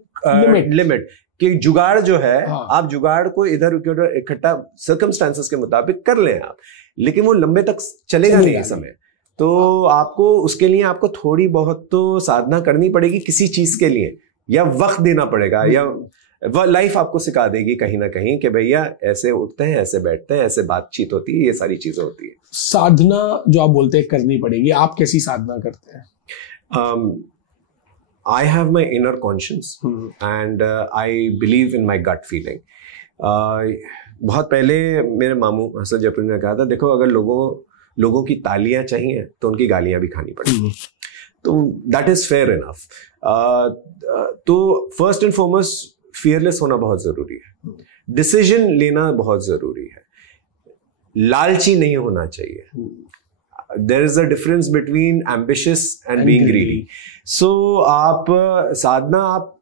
लिमिट, कि जुगाड़ जो है, आप जुगाड़ को इधर उधर इकट्ठा सर्कमस्टांसेस के मुताबिक कर लें आप, लेकिन वो लंबे तक चलेगा नहीं समय। तो आपको उसके लिए आपको थोड़ी बहुत तो साधना करनी पड़ेगी किसी चीज के लिए, या वक्त देना पड़ेगा, या वह लाइफ आपको सिखा देगी कहीं ना कहीं कि भैया ऐसे उठते हैं, ऐसे बैठते हैं, ऐसे बातचीत होती है, ये सारी चीजें होती है। साधना जो आप बोलते हैं करनी पड़ेगी, आप कैसी साधना करते हैं? I have my inner conscience and I believe in my gut feeling. बहुत पहले मेरे मामू हसन जयपुरी ने कहा था, देखो अगर लोगों की तालियां चाहिए तो उनकी गालियां भी खानी पड़ेगी। तो that is fair enough. तो फर्स्ट एंड फॉरमोस्ट फियरलेस होना बहुत जरूरी है, डिसीजन लेना बहुत जरूरी है, लालची नहीं होना चाहिए। There is a difference between ambitious and being greedy. So आप साधना, आप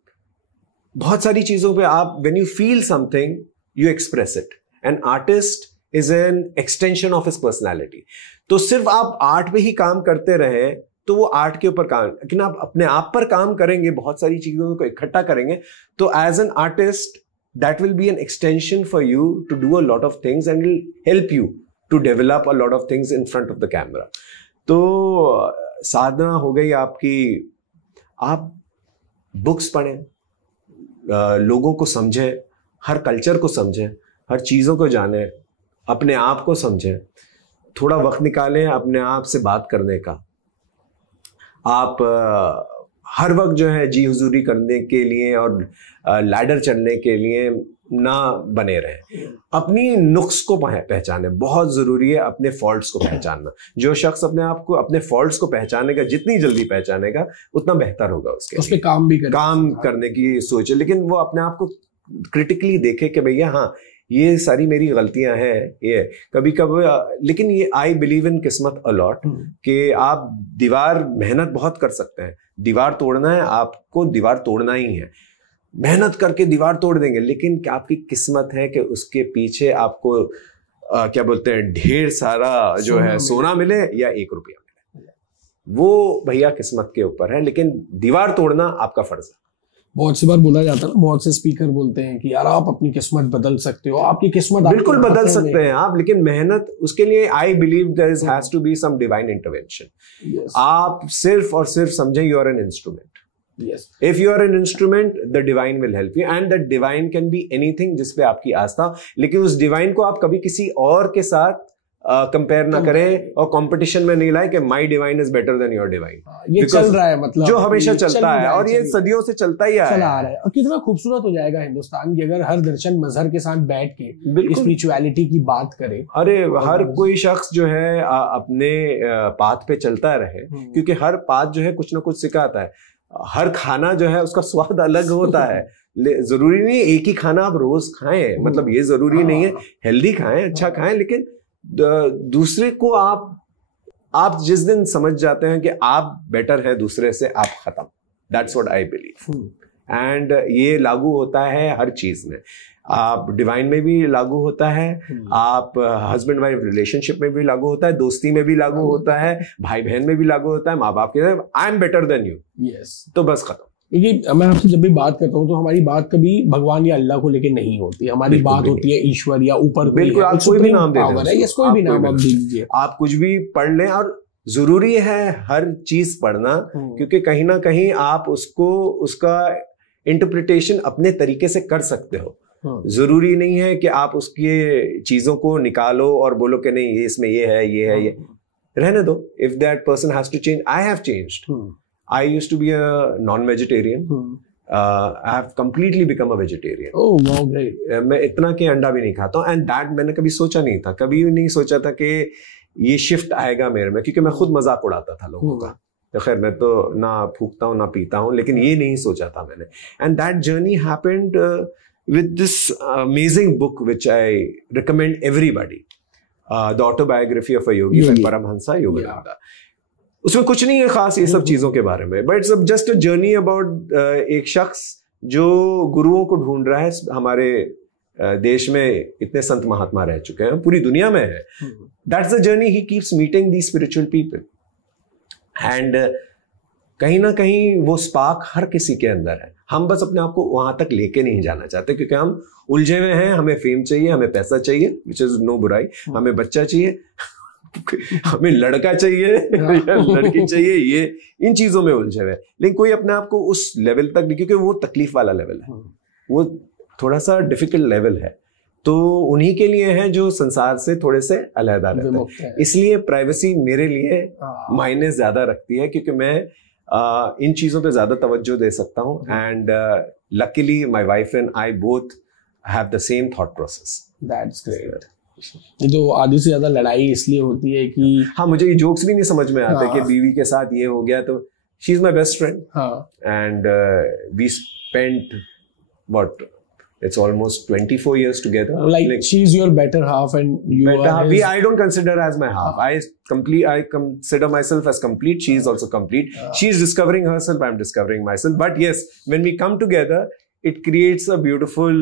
बहुत सारी चीजों पे आप when you feel something you express it. An artist is an extension of his personality. तो सिर्फ आप आर्ट पे ही काम करते रहे तो वो आर्ट के ऊपर काम, लेकिन आप अपने आप पर काम करेंगे, बहुत सारी चीजों को इकट्ठा करेंगे, तो as an artist that will be an extension for you to do a lot of things and will help you to develop a lot of things in front of the camera. तो साधना हो गई आपकी, आप books पढ़ें, लोगों को समझें, हर culture को समझें, हर चीज़ों को जानें, अपने आप को समझें, थोड़ा वक्त निकालें अपने आप से बात करने का। आप हर वक्त जो है जी हुजूरी करने के लिए और लैडर चढ़ने के लिए ना बने रहे। अपनी नुक्स को पहचाने, बहुत जरूरी है अपने फॉल्ट्स को पहचानना। जो शख्स अपने आप को, अपने फॉल्ट्स को पहचानेगा, जितनी जल्दी पहचानेगा उतना बेहतर होगा उसके उस पे काम करने की सोचे। लेकिन वो अपने आप को क्रिटिकली देखे कि भैया हाँ ये सारी मेरी गलतियां हैं, ये कभी कभी। लेकिन ये आई बिलीव इन किस्मत अलॉट कि आप दीवार, मेहनत बहुत कर सकते हैं, दीवार तोड़ना है आपको, दीवार तोड़ना ही है, मेहनत करके दीवार तोड़ देंगे। लेकिन क्या आपकी किस्मत है कि उसके पीछे आपको क्या बोलते हैं ढेर सारा जो है सोना मिले या 1 रुपया मिले, वो भैया किस्मत के ऊपर है। लेकिन दीवार तोड़ना आपका फर्ज है। बहुत सी बार बोला जाता है ना, बहुत से स्पीकर बोलते हैं कि यार आप अपनी किस्मत बदल सकते हो, आपकी किस्मत बिल्कुल बदल सकते हैं आप, लेकिन मेहनत उसके लिए I believe there has to be some divine intervention. आप सिर्फ और सिर्फ समझें you are an instrument. Yes. If you are an instrument, the divine will help you, and that divine can be anything जिसपे आपकी आस्था। लेकिन उस divine को आप कभी किसी और के साथ कंपेयर ना करें और कंपटीशन में नहीं लाए कि my divine is better than your divine. ये चल रहा है, मतलब जो हमेशा चलता है और ये सदियों से चलता ही आ रहा है। और कितना खूबसूरत हो जाएगा हिंदुस्तान की अगर हर दर्शन मजहर के साथ बैठ के स्पिरिचुअलिटी की बात करे। अरे हर कोई शख्स जो है अपने पाथ पे चलता रहे, क्योंकि हर पाथ जो है कुछ ना कुछ सिखाता है। हर खाना जो है उसका स्वाद अलग होता है। जरूरी नहीं एक ही खाना आप रोज खाएं, मतलब ये जरूरी नहीं है हेल्दी खाएं, अच्छा खाएं, लेकिन दूसरे को आप जिस दिन समझ जाते हैं कि आप बेटर है दूसरे से, आप खत्म। That's what I believe. And ये लागू होता है हर चीज में, आप डिवाइन में भी लागू होता है, आप हस्बैंड वाइफ रिलेशनशिप में भी लागू होता है, दोस्ती में भी लागू होता है, भाई बहन में भी लागू होता है, माँ बाप के साथ। I am better than you, yes, तो बस खत्म। क्योंकि मैं आपसे जब भी बात करता हूँ तो हमारी बात कभी भगवान या अल्लाह को लेके नहीं होती, हमारी बात होती है ईश्वर या ऊपर। बिल्कुल, आप कोई भी नाम दे दें, कोई भी नाम आप दे दीजिए, आप कुछ भी पढ़ लें। और जरूरी है हर चीज पढ़ना, क्योंकि कहीं ना कहीं आप उसका इंटरप्रिटेशन अपने तरीके से कर सकते हो। जरूरी नहीं है कि आप उसकी चीजों को निकालो और बोलो कि नहीं ये इसमें ये है, ये है, ये रहने दो। If that person has to change, I have changed. I used to be a non-vegetarian. I have completely become a vegetarian. Oh, wow, great. मैं इतना कि अंडा भी नहीं खाता हूँ, and that मैंने कभी सोचा नहीं था, कभी नहीं सोचा था कि ये शिफ्ट आएगा मेरे में, क्योंकि मैं खुद मजाक उड़ाता था लोगों का। तो खैर मैं तो ना फूकता हूँ ना पीता हूँ, लेकिन ये नहीं सोचा था मैंने। And that journey happened with this amazing book which I recommend everybody, The Autobiography of a Yogi by Paramhansa Yogananda. उसमें कुछ नहीं है खास ये सब चीजों के बारे में, but it's just a journey about एक शख्स जो गुरुओं को ढूंढ रहा है। हमारे देश में इतने संत महात्मा रह चुके हैं, पूरी दुनिया में है। That's the journey he keeps meeting the spiritual people, and कहीं ना कहीं वो स्पार्क हर किसी के अंदर है। हम बस अपने आप को वहां तक लेके नहीं जाना चाहते, क्योंकि हम उलझे हुए हैं। हमें फेम चाहिए, हमें पैसा चाहिए, विच इज नो बुराई, हमें बच्चा चाहिए, हमें लड़का चाहिए या लड़की चाहिए, ये इन चीजों में उलझे हुए। लेकिन कोई अपने आप को उस लेवल तक नहीं, क्योंकि वो तकलीफ वाला लेवल है, वो थोड़ा सा डिफिकल्ट लेवल है। तो उन्हीं के लिए है जो संसार से थोड़े से अलहदा रहते हैं। इसलिए प्राइवेसी मेरे लिए मायने ज्यादा रखती है, क्योंकि मैं इन चीजों पे ज्यादा तवज्जो दे सकता हूँ। And luckily my wife and I both have the same thought process. That's great. तो आधी से ज्यादा लड़ाई इसलिए होती है कि हाँ, मुझे ये जोक्स भी नहीं समझ में आते कि बीवी के साथ ये हो गया, तो she is my best friend, and we spent what, it's almost 24 years together. Like she's your better half and you are his... I don't consider her as my half. I consider myself as complete. She is also complete. She is discovering herself, I'm discovering myself. But yes, when we come together, it creates a beautiful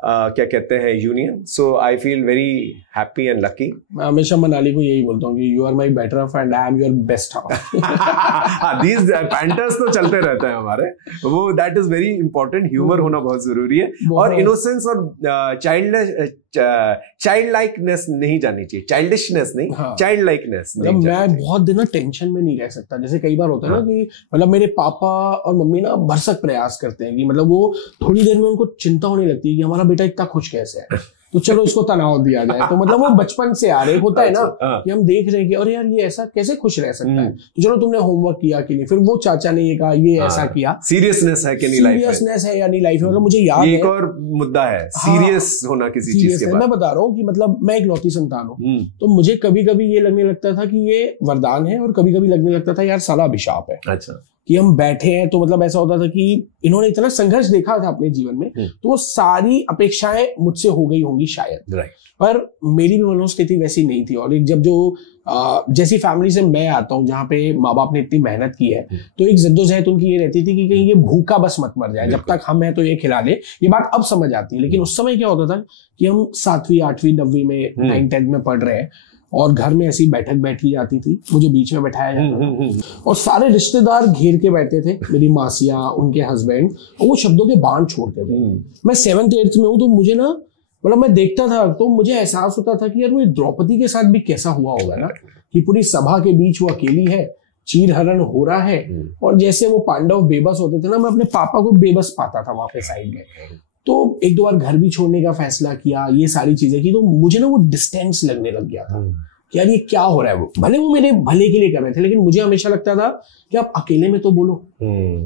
क्या कहते हैं union. So I feel very happy and lucky. मैं हमेशा मनाली को यही बोलता हूँ कि you are my better half and I am your best half. These banters तो चलते रहते हैं हमारे, वो that is very important. Humour होना बहुत जरूरी है, और इनोसेंस और चाइल्ड लाइकनेस नहीं जानी चाहिए, चाइल्डिशनेस नहीं, चाइल्ड लाइकनेस। मैं बहुत दिन टेंशन में नहीं रह सकता। जैसे कई बार होता है ना कि मतलब मेरे पापा और मम्मी ना भरसक प्रयास करते हैं कि मतलब वो थोड़ी देर में उनको चिंता होने लगती है कि हमारा बेटा इतना खुश कैसे है, तो चलो इसको तनाव दिया जाए। तो मतलब वो बचपन से आ रहे होता है ना कि हम देख रहे हैं कि अरे यार ये ऐसा कैसे खुश रह सकता है, तो चलो तुमने होमवर्क किया कि नहीं, फिर वो चाचा ने ये कहा ये ऐसा किया, सीरियसनेस है कि नहीं लाइफ में, सीरियसनेस है या नहीं लाइफ में। मतलब मुझे याद है एक और मुद्दा है सीरियस होना किसी चीज के बाद। मैं बता रहा हूँ कि मतलब मैं एक लौती संतान हूँ, तो मुझे कभी कभी ये लगने लगता था कि ये वरदान है, और कभी कभी लगने लगता था यार साला अभिशाप है। अच्छा, कि हम बैठे हैं तो मतलब ऐसा होता था कि इन्होंने इतना संघर्ष देखा था अपने जीवन में, तो वो सारी अपेक्षाएं मुझसे हो गई होंगी शायद, पर मेरी भी मनोस्थिति वैसी नहीं थी। और एक जब जो जैसी फैमिली से मैं आता हूँ जहाँ पे माँ बाप ने इतनी मेहनत की है, तो एक जद्दोजहद उनकी ये रहती थी कि कहीं ये भूखा बस मत मर जाए, जब तक हम हैं तो ये खिला ले। ये बात अब समझ आती है, लेकिन उस समय क्या होता था कि हम 7वीं 8वीं 9वीं में 9th 10th में पढ़ रहे हैं, और घर में ऐसी बैठक बैठी जाती थी, मुझे बीच में बैठाया जाता था और सारे रिश्तेदार घेर के बैठते थे, मेरी मासियां, उनके हस्बैंड, और वो शब्दों के बाण छोड़ते थे। मैं 7th 8th में हूँ, तो मुझे ना मतलब मैं देखता था तो मुझे एहसास होता था कि यार वो द्रौपदी के साथ भी कैसा हुआ होगा ना, कि पूरी सभा के बीच वो अकेली है, चीर हरण हो रहा है, और जैसे वो पांडव बेबस होते थे ना, मैं अपने पापा को बेबस पाता था वहां पे साइड में। तो 1-2 बार घर भी छोड़ने का फैसला किया, ये सारी चीजें की, तो मुझे ना वो डिस्टेंस लगने लग गया था कि यार ये क्या हो रहा है। वो भले वो मेरे भले के लिए कर रहे थे, लेकिन मुझे हमेशा लगता था कि आप अकेले में तो बोलो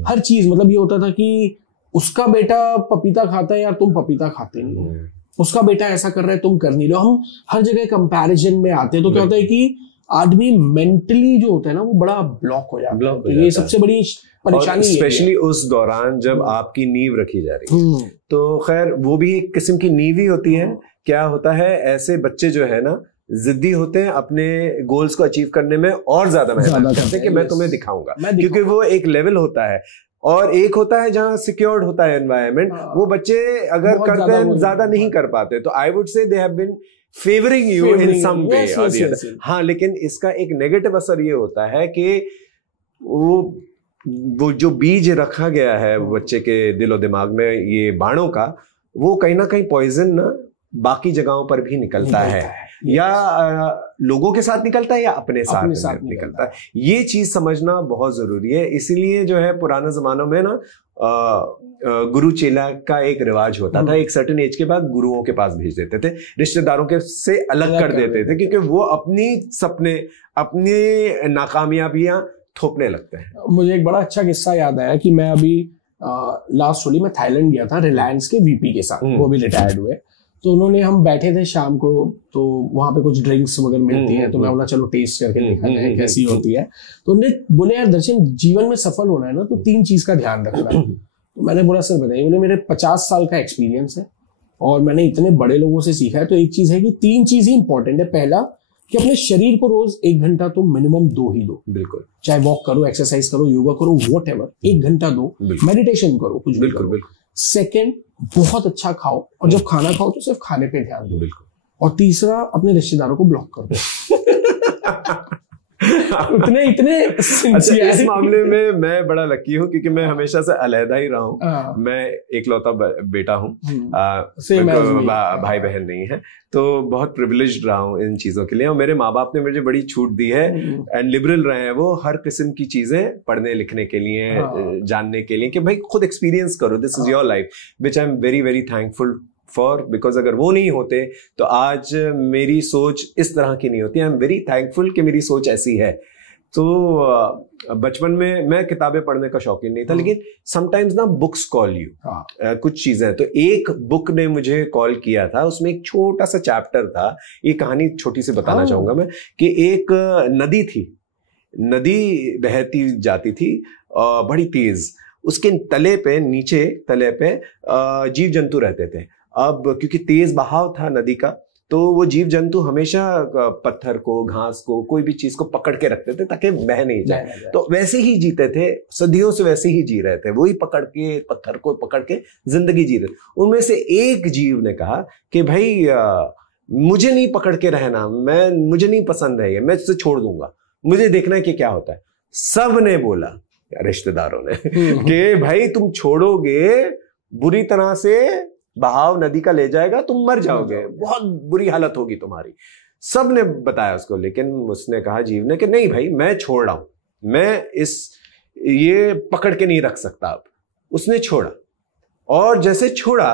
हर चीज। मतलब ये होता था कि उसका बेटा पपीता खाता है यार, तुम पपीता खाते नहीं हो, उसका बेटा ऐसा कर रहा है तुम कर नहीं रहे हो। हम हर जगह कंपैरिजन में आते हैं, तो क्या होता है कि आदमी मेंटली जो होता है ना वो बड़ा ब्लॉक हो जाता है। तो ये सबसे बड़ी परेशानी, स्पेशली उस दौरान जब आपकी नींव रखी जा रही है, तो खैर वो भी एक किस्म की नींव ही होती है। क्या होता है, ऐसे बच्चे जो है ना जिद्दी होते हैं, अपने गोल्स को अचीव करने में और ज्यादा मेहनत करते हैं कि मैं तुम्हें दिखाऊंगा, क्योंकि वो एक लेवल होता है। और एक होता है जहां सिक्योर्ड होता है एनवायरनमेंट, वो बच्चे अगर करते हैं ज्यादा नहीं कर पाते, तो I would say they have been favouring you in some way और द अदर। हाँ, लेकिन इसका एक नेगेटिव असर ये होता है कि वो जो बीज रखा गया है बच्चे के दिलो दिमाग में ये बाणों का, वो कहीं ना कहीं पॉइजन ना बाकी जगहों पर भी निकलता है, या लोगों के साथ निकलता है या अपने साथ निकलता है। ये चीज समझना बहुत जरूरी है। इसीलिए जो है पुराने जमानों में ना गुरु चेला का एक रिवाज होता था, एक सर्टेन एज के बाद गुरुओं के पास भेज देते थे, रिश्तेदारों के से अलग कर देते थे, क्योंकि वो अपनी सपने, अपनी नाकामयाबियां थोपने लगते हैं। मुझे एक बड़ा अच्छा किस्सा याद आया कि मैं अभी लास्ट होली में थाईलैंड गया था रिलायंस के वीपी के साथ, वो भी रिटायर्ड हुए। तो उन्होंने, हम बैठे थे शाम को, तो वहां पे कुछ ड्रिंक्स वगैरह मिलती हैं, तो मैं बोला चलो टेस्ट करके देखा जाए कैसी होती है। तो उन्होंने बोले यार दर्शन, जीवन में सफल होना है ना तो 3 चीज का ध्यान रखना है। तो मैंने बोला सर बताइए। बोले मेरे 50 साल का एक्सपीरियंस है और मैंने इतने बड़े लोगों से सीखा है, तो एक चीज है कि 3 चीज ही इंपॉर्टेंट है। पहला कि अपने शरीर को रोज 1 घंटा तो मिनिमम दो ही दो, बिल्कुल, चाहे वॉक करो, एक्सरसाइज करो, योगा करो, व्हाटएवर, 1 घंटा दो, मेडिटेशन करो, कुछ भी करो। सेकंड, बहुत अच्छा खाओ, और जब खाना खाओ तो सिर्फ खाने पे ध्यान दो, बिल्कुल। और तीसरा, अपने रिश्तेदारों को ब्लॉक कर दो। इतने अच्छा, इस मामले में मैं बड़ा लकी हूँ क्योंकि मैं हमेशा से अलहदा ही रहा हूँ। मैं एकलौता बेटा हूँ, भाई बहन नहीं है, तो बहुत प्रिविलेज्ड रहा हूँ इन चीजों के लिए। और मेरे माँ बाप ने मुझे बड़ी छूट दी है, एंड लिबरल रहे हैं वो हर किस्म की चीजें पढ़ने लिखने के लिए, जानने के लिए, कि भाई खुद एक्सपीरियंस करो, this is your life, which I am very very thankful for, because अगर वो नहीं होते तो आज मेरी सोच इस तरह की नहीं होती। आई एम वेरी थैंकफुल कि मेरी सोच ऐसी है। तो बचपन में मैं किताबें पढ़ने का शौकीन नहीं था, लेकिन समटाइम्स ना बुक्स कॉल यू, कुछ चीजें। तो एक बुक ने मुझे कॉल किया था, उसमें एक छोटा सा चैप्टर था, ये कहानी छोटी सी बताना चाहूंगा मैं, कि एक नदी थी, नदी बहती जाती थी बड़ी तेज, उसके तले पे, नीचे तले पे जीव जंतु रहते थे। अब क्योंकि तेज बहाव था नदी का, तो वो जीव जंतु हमेशा पत्थर को, घास को, कोई भी चीज को पकड़ के रखते थे ताकि बह नहीं जाए। तो वैसे ही जीते थे, सदियों से वैसे ही जी रहे थे, वही पकड़ के, पत्थर को पकड़ के जिंदगी जी रहे। उनमें से एक जीव ने कहा कि भाई मुझे नहीं पकड़ के रहना, मुझे नहीं पसंद है ये, मैं इसे छोड़ दूंगा, मुझे देखना है कि क्या होता है। सब ने बोला, रिश्तेदारों ने, कि भाई तुम छोड़ोगे, बुरी तरह से बहाव नदी का ले जाएगा, तुम मर जाओगे, बहुत बुरी हालत होगी तुम्हारी। सब ने बताया उसको, लेकिन उसने कहा, जीव ने, कि नहीं भाई मैं छोड़ रहा हूं, मैं ये पकड़ के नहीं रख सकता अब। उसने छोड़ा, और जैसे छोड़ा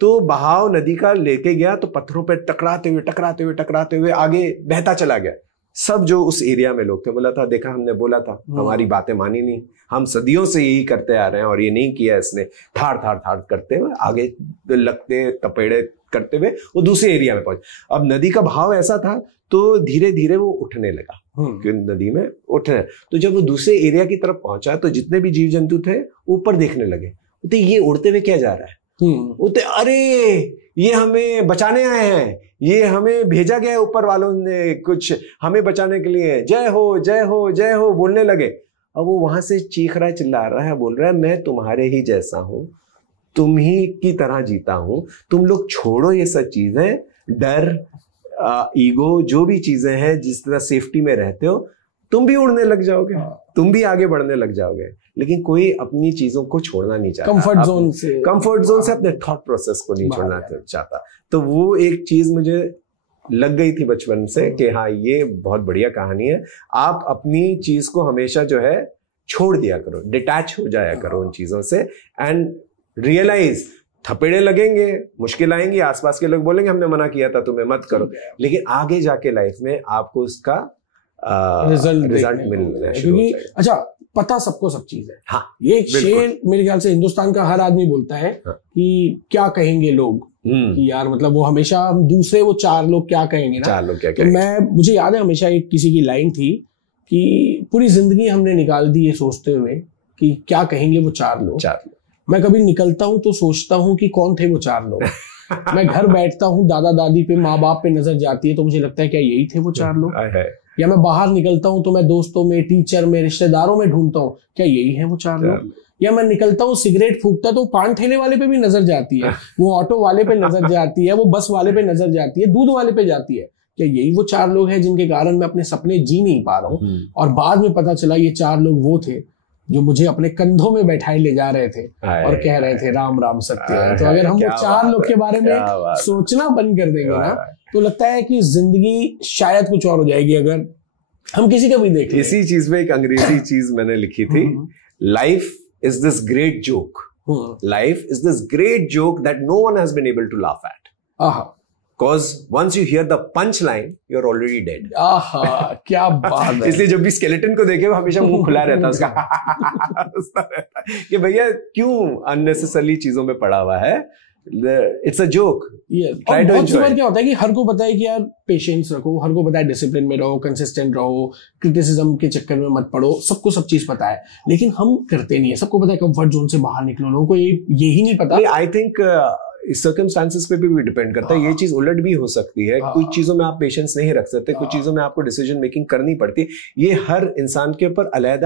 तो बहाव नदी का लेके गया, तो पत्थरों पे टकराते हुए आगे बहता चला गया। सब जो उस एरिया में लोग थे बोला था, देखा हमने बोला था, हमारी बातें मानी नहीं, हम सदियों से यही करते आ रहे हैं और ये नहीं किया इसने। थाड़ थाड़ थाड़ करते हुए आगे लगते तपेड़े करते हुए वो दूसरे एरिया में पहुंचे। अब नदी का बहाव ऐसा था तो धीरे धीरे वो उठने लगा, क्योंकि नदी में उठने, तो जब वो दूसरे एरिया की तरफ पहुंचा तो जितने भी जीव जंतु थे ऊपर देखने लगे, तो ये उड़ते हुए क्या जा रहा है, उते अरे ये हमें बचाने आए हैं, ये हमें भेजा गया है ऊपर वालों ने कुछ हमें बचाने के लिए, जय हो जय हो जय हो बोलने लगे। अब वो वहां से चीख रहा है, चिल्ला रहा है, बोल रहा है मैं तुम्हारे ही जैसा हूं, तुम ही की तरह जीता हूं, तुम लोग छोड़ो ये सब चीजें, डर ईगो जो भी चीजें हैं, जिस तरह सेफ्टी में रहते हो तुम भी उड़ने लग जाओगे, तुम भी आगे बढ़ने लग जाओगे। लेकिन कोई अपनी चीजों को छोड़ना नहीं चाहता, कंफर्ट जोन से अपने थॉट प्रोसेस को नहीं छोड़ना चाहता। तो वो एक चीज मुझे लग गई थी बचपन से कि हाँ ये बहुत बढ़िया कहानी है, आप अपनी चीज को हमेशा जो है छोड़ दिया करो, डिटैच हो जाया करो उन चीजों से, एंड रियलाइज थपेड़े लगेंगे, मुश्किल आएंगी, आसपास के लोग बोलेंगे हमने मना किया था तुम्हें मत करो, लेकिन आगे जाके लाइफ में आपको उसका रिजल्ट मिलना शुरू हो जाएगा। अच्छा, पता सबको सब चीज है। हाँ, ये एक शेर मेरे ख्याल से हिंदुस्तान का हर आदमी बोलता है कि क्या कहेंगे लोग, कि यार मतलब वो हमेशा हम दूसरे वो चार लोग क्या कहेंगे ना, चार लोग क्या तो मुझे याद है हमेशा एक किसी की लाइन थी कि पूरी जिंदगी हमने निकाल दी ये सोचते हुए कि क्या कहेंगे वो चार लोग। मैं कभी निकलता हूं तो सोचता हूं कि कौन थे वो चार लोग। मैं घर बैठता हूं, दादा दादी पे माँ बाप पे नजर जाती है तो मुझे लगता है क्या यही थे वो चार लोग। या मैं बाहर निकलता हूं तो मैं दोस्तों में, टीचर में, रिश्तेदारों में ढूंढता हूं क्या यही है वो चार लोग। या मैं निकलता हूँ सिगरेट फूकता तो पान ठेले वाले पे भी नजर जाती है, वो ऑटो वाले पे नजर जाती है, वो बस वाले पे नजर जाती है, दूध वाले पे जाती है, क्या यही वो चार लोग हैं जिनके कारण मैं अपने सपने जी नहीं पा रहा हूँ। और बाद में पता चला ये चार लोग वो थे जो मुझे अपने कंधों में बैठाए ले जा रहे थे और कह रहे थे राम राम सत्य है। तो अगर हम वो चार लोग के बारे में सोचना बंद कर देंगे ना तो लगता है कि जिंदगी शायद कुछ और हो जाएगी अगर हम किसी का भी देख लें। इसी चीज में एक अंग्रेजी चीज मैंने लिखी थी, life is this great joke. Life is this great joke that no one has been able to laugh at. Because once you hear the punchline, you're already dead. क्या बात है। इसलिए जब भी स्केलेटन को देखे वो हमेशा मुंह खुला रहता है उसका कि भैया क्यों अननेसेसरली चीजों में पड़ा हुआ है, इट्स अ जोक। बहुत सी बार क्या होता है कि हर को पता है कि यार पेशेंस रखो, हर को पता है डिसिप्लिन में रहो, कंसिस्टेंट रहो, क्रिटिसिज्म के चक्कर में मत पड़ो, सबको सब चीज पता है, लेकिन हम करते नहीं है। सबको पता है कंफर्ट जोन से बाहर निकलो, लोगों को यही नहीं पता। आई थिंक सर्कमस्टांसेस पे भी डिपेंड करता है। ये चीज उलट भी हो सकती है, कुछ चीजों में आप पेशेंस नहीं रख सकते, कुछ चीजों में आपको डिसीजन मेकिंग करनी पड़ती है। ये हर इंसान के ऊपर अलग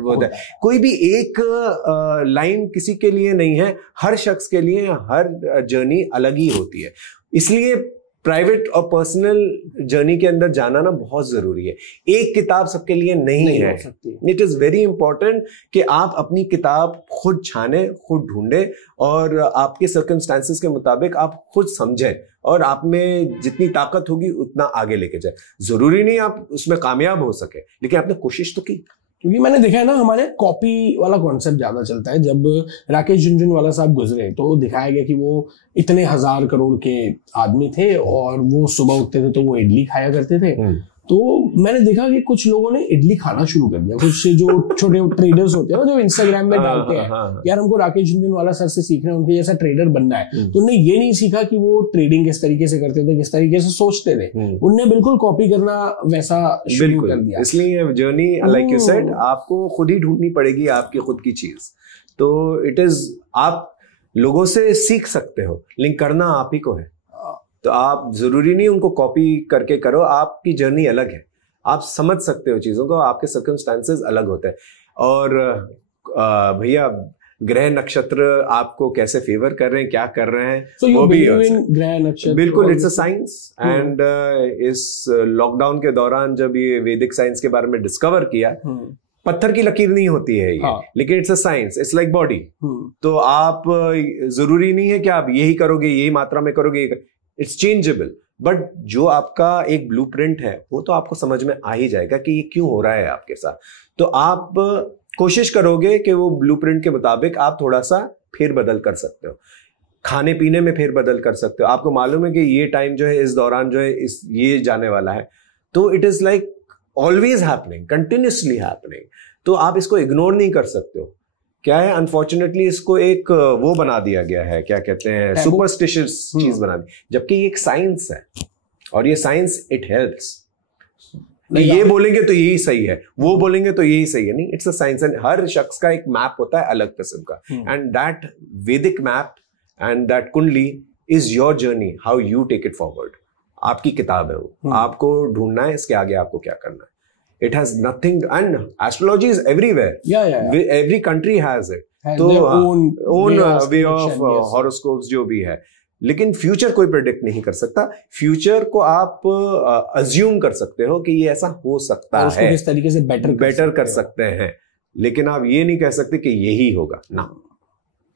होता है। कोई भी एक लाइन किसी के लिए नहीं है, हर शख्स के लिए हर जर्नी अलग ही होती है। इसलिए प्राइवेट और पर्सनल जर्नी के अंदर जाना ना बहुत जरूरी है। एक किताब सबके लिए नहीं है। इट इज वेरी इंपॉर्टेंट कि आप अपनी किताब खुद छाने, खुद ढूंढे और आपके सर्कमस्टांसेस के मुताबिक आप खुद समझें और आप में जितनी ताकत होगी उतना आगे लेके जाए। जरूरी नहीं आप उसमें कामयाब हो सके, लेकिन आपने कोशिश तो की। क्योंकि मैंने देखा है ना हमारे कॉपी वाला कॉन्सेप्ट ज्यादा चलता है। जब राकेश झुनझुनवाला साहब गुजरे तो दिखाया गया कि वो इतने 1000 करोड़ के आदमी थे और वो सुबह उठते थे तो वो इडली खाया करते थे। तो मैंने देखा कि कुछ लोगों ने इडली खाना शुरू कर दिया। कुछ जो छोटे ट्रेडर्स होते हैं ना जो इंस्टाग्राम में डालते हैं यार हमको राकेश झुनझुनवाला सर से सीखना है, उनके जैसा ट्रेडर बनना है। तो उन्होंने ये नहीं सीखा कि वो ट्रेडिंग किस तरीके से करते थे, किस तरीके से सोचते थे, उनने बिल्कुल कॉपी करना वैसा शुरू कर दिया। इसलिए जर्नी लाइक यू सेड आपको खुद ही ढूंढनी पड़ेगी, आपकी खुद की चीज। तो इट इज आप लोगों से सीख सकते हो लेकिन करना आप ही को है। तो आप जरूरी नहीं उनको कॉपी करके करो, आपकी जर्नी अलग है, आप समझ सकते हो चीजों को, आपके सर्कमस्टांसेस अलग होते हैं। और भैया ग्रह नक्षत्र आपको कैसे फेवर कर रहे हैं, क्या कर रहे हैं, so वो भी ग्रह नक्षत्र बिल्कुल इट्स अ साइंस। एंड इस लॉकडाउन के दौरान जब ये वैदिक साइंस के बारे में डिस्कवर किया, पत्थर की लकीर नहीं होती है ये, लेकिन it's a science, it's like body. तो आप जरूरी नहीं है कि आप यही करोगे, यही मात्रा में करोगे, इट्स चेंजेबल। बट जो आपका एक ब्लूप्रिंट है वो तो आपको समझ में आ ही जाएगा कि ये क्यों हो रहा है आपके साथ। तो आप कोशिश करोगे कि वो ब्लूप्रिंट के मुताबिक आप थोड़ा सा फेर बदल कर सकते हो। खाने पीने में फेरबदल कर सकते हो। आपको मालूम है कि ये टाइम जो है, इस दौरान जो है, ये जाने वाला है, तो it is like always happening, continuously happening. तो आप इसको इग्नोर नहीं कर सकते हो। क्या है, अनफॉर्चुनेटली इसको एक वो बना दिया गया है, क्या कहते हैं, सुपरस्टिशियस चीज बना दी, जबकि ये एक साइंस है, और ये साइंस इट हेल्प्स। ये बोलेंगे तो यही सही है, वो बोलेंगे तो यही सही है, नहीं, इट्स अ साइंस। एंड हर शख्स का एक मैप होता है अलग किस्म का, and that Vedic map and that kundali is your journey, how you take it forward. आपकी किताब है वो, आपको ढूंढना है इसके आगे आपको क्या करना है। It has nothing, and astrology is everywhere. Yeah. Every country has it. तो own way of horoscopes जो भी है, लेकिन फ्यूचर कोई प्रेडिक्ट नहीं कर सकता। फ्यूचर को आप अज्यूम कर सकते हो कि ये ऐसा हो सकता है, उसको किस तरीके से बेटर कर सकते हैं, लेकिन आप ये नहीं कह सकते कि यही होगा ना,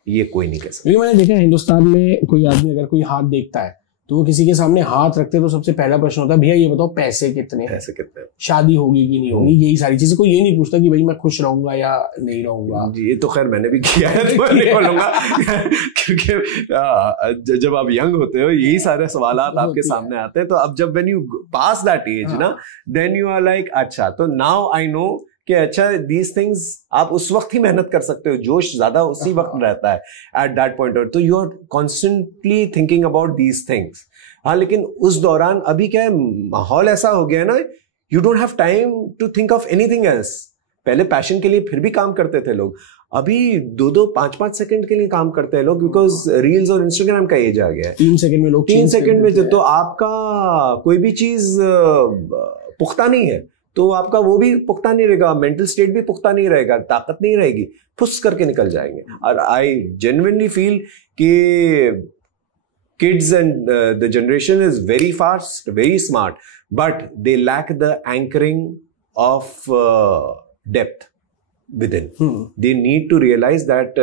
ये कोई नहीं कह सकता। मैंने देखा हिंदुस्तान में कोई आदमी अगर कोई हाथ देखता है तो वो किसी के सामने हाथ रखते तो सबसे पहला प्रश्न होता है, भैया ये बताओ पैसे कितने, शादी होगी कि नहीं होगी, यही सारी चीजें। कोई ये नहीं पूछता कि भाई मैं खुश रहूंगा या नहीं रहूंगा। ये तो खैर मैंने भी किया है, तो नहीं बोलूंगा क्योंकि जब आप यंग होते हो यही सारे सवाल आपके सामने आते हैं। तो अब जब when you pass that age ना, देन यू आर लाइक अच्छा, तो नाउ आई नो कि अच्छा दीज थिंग्स आप उस वक्त ही मेहनत कर सकते हो, जोश ज्यादा उसी वक्त रहता है एट दैट पॉइंट। तो you are constantly thinking about these things. हाँ, लेकिन उस दौरान अभी क्या है, माहौल ऐसा हो गया है ना, you don't have time to think of anything else. पहले पैशन के लिए फिर भी काम करते थे लोग, अभी 2-2, 5-5 सेकंड के लिए काम करते हैं लोग, बिकॉज रील्स और इंस्टाग्राम का एज आ गया है। 3 सेकंड में लोग 3 सेकंड में तो आपका कोई भी चीज पुख्ता नहीं है, तो आपका वो भी पुख्ता नहीं रहेगा, मेंटल स्टेट भी पुख्ता नहीं रहेगा, ताकत नहीं रहेगी, फुस करके निकल जाएंगे। और आई जेन्युइनली फील कि kids and the generation is very fast, very smart, but they lack the anchoring of depth within. They need to realize that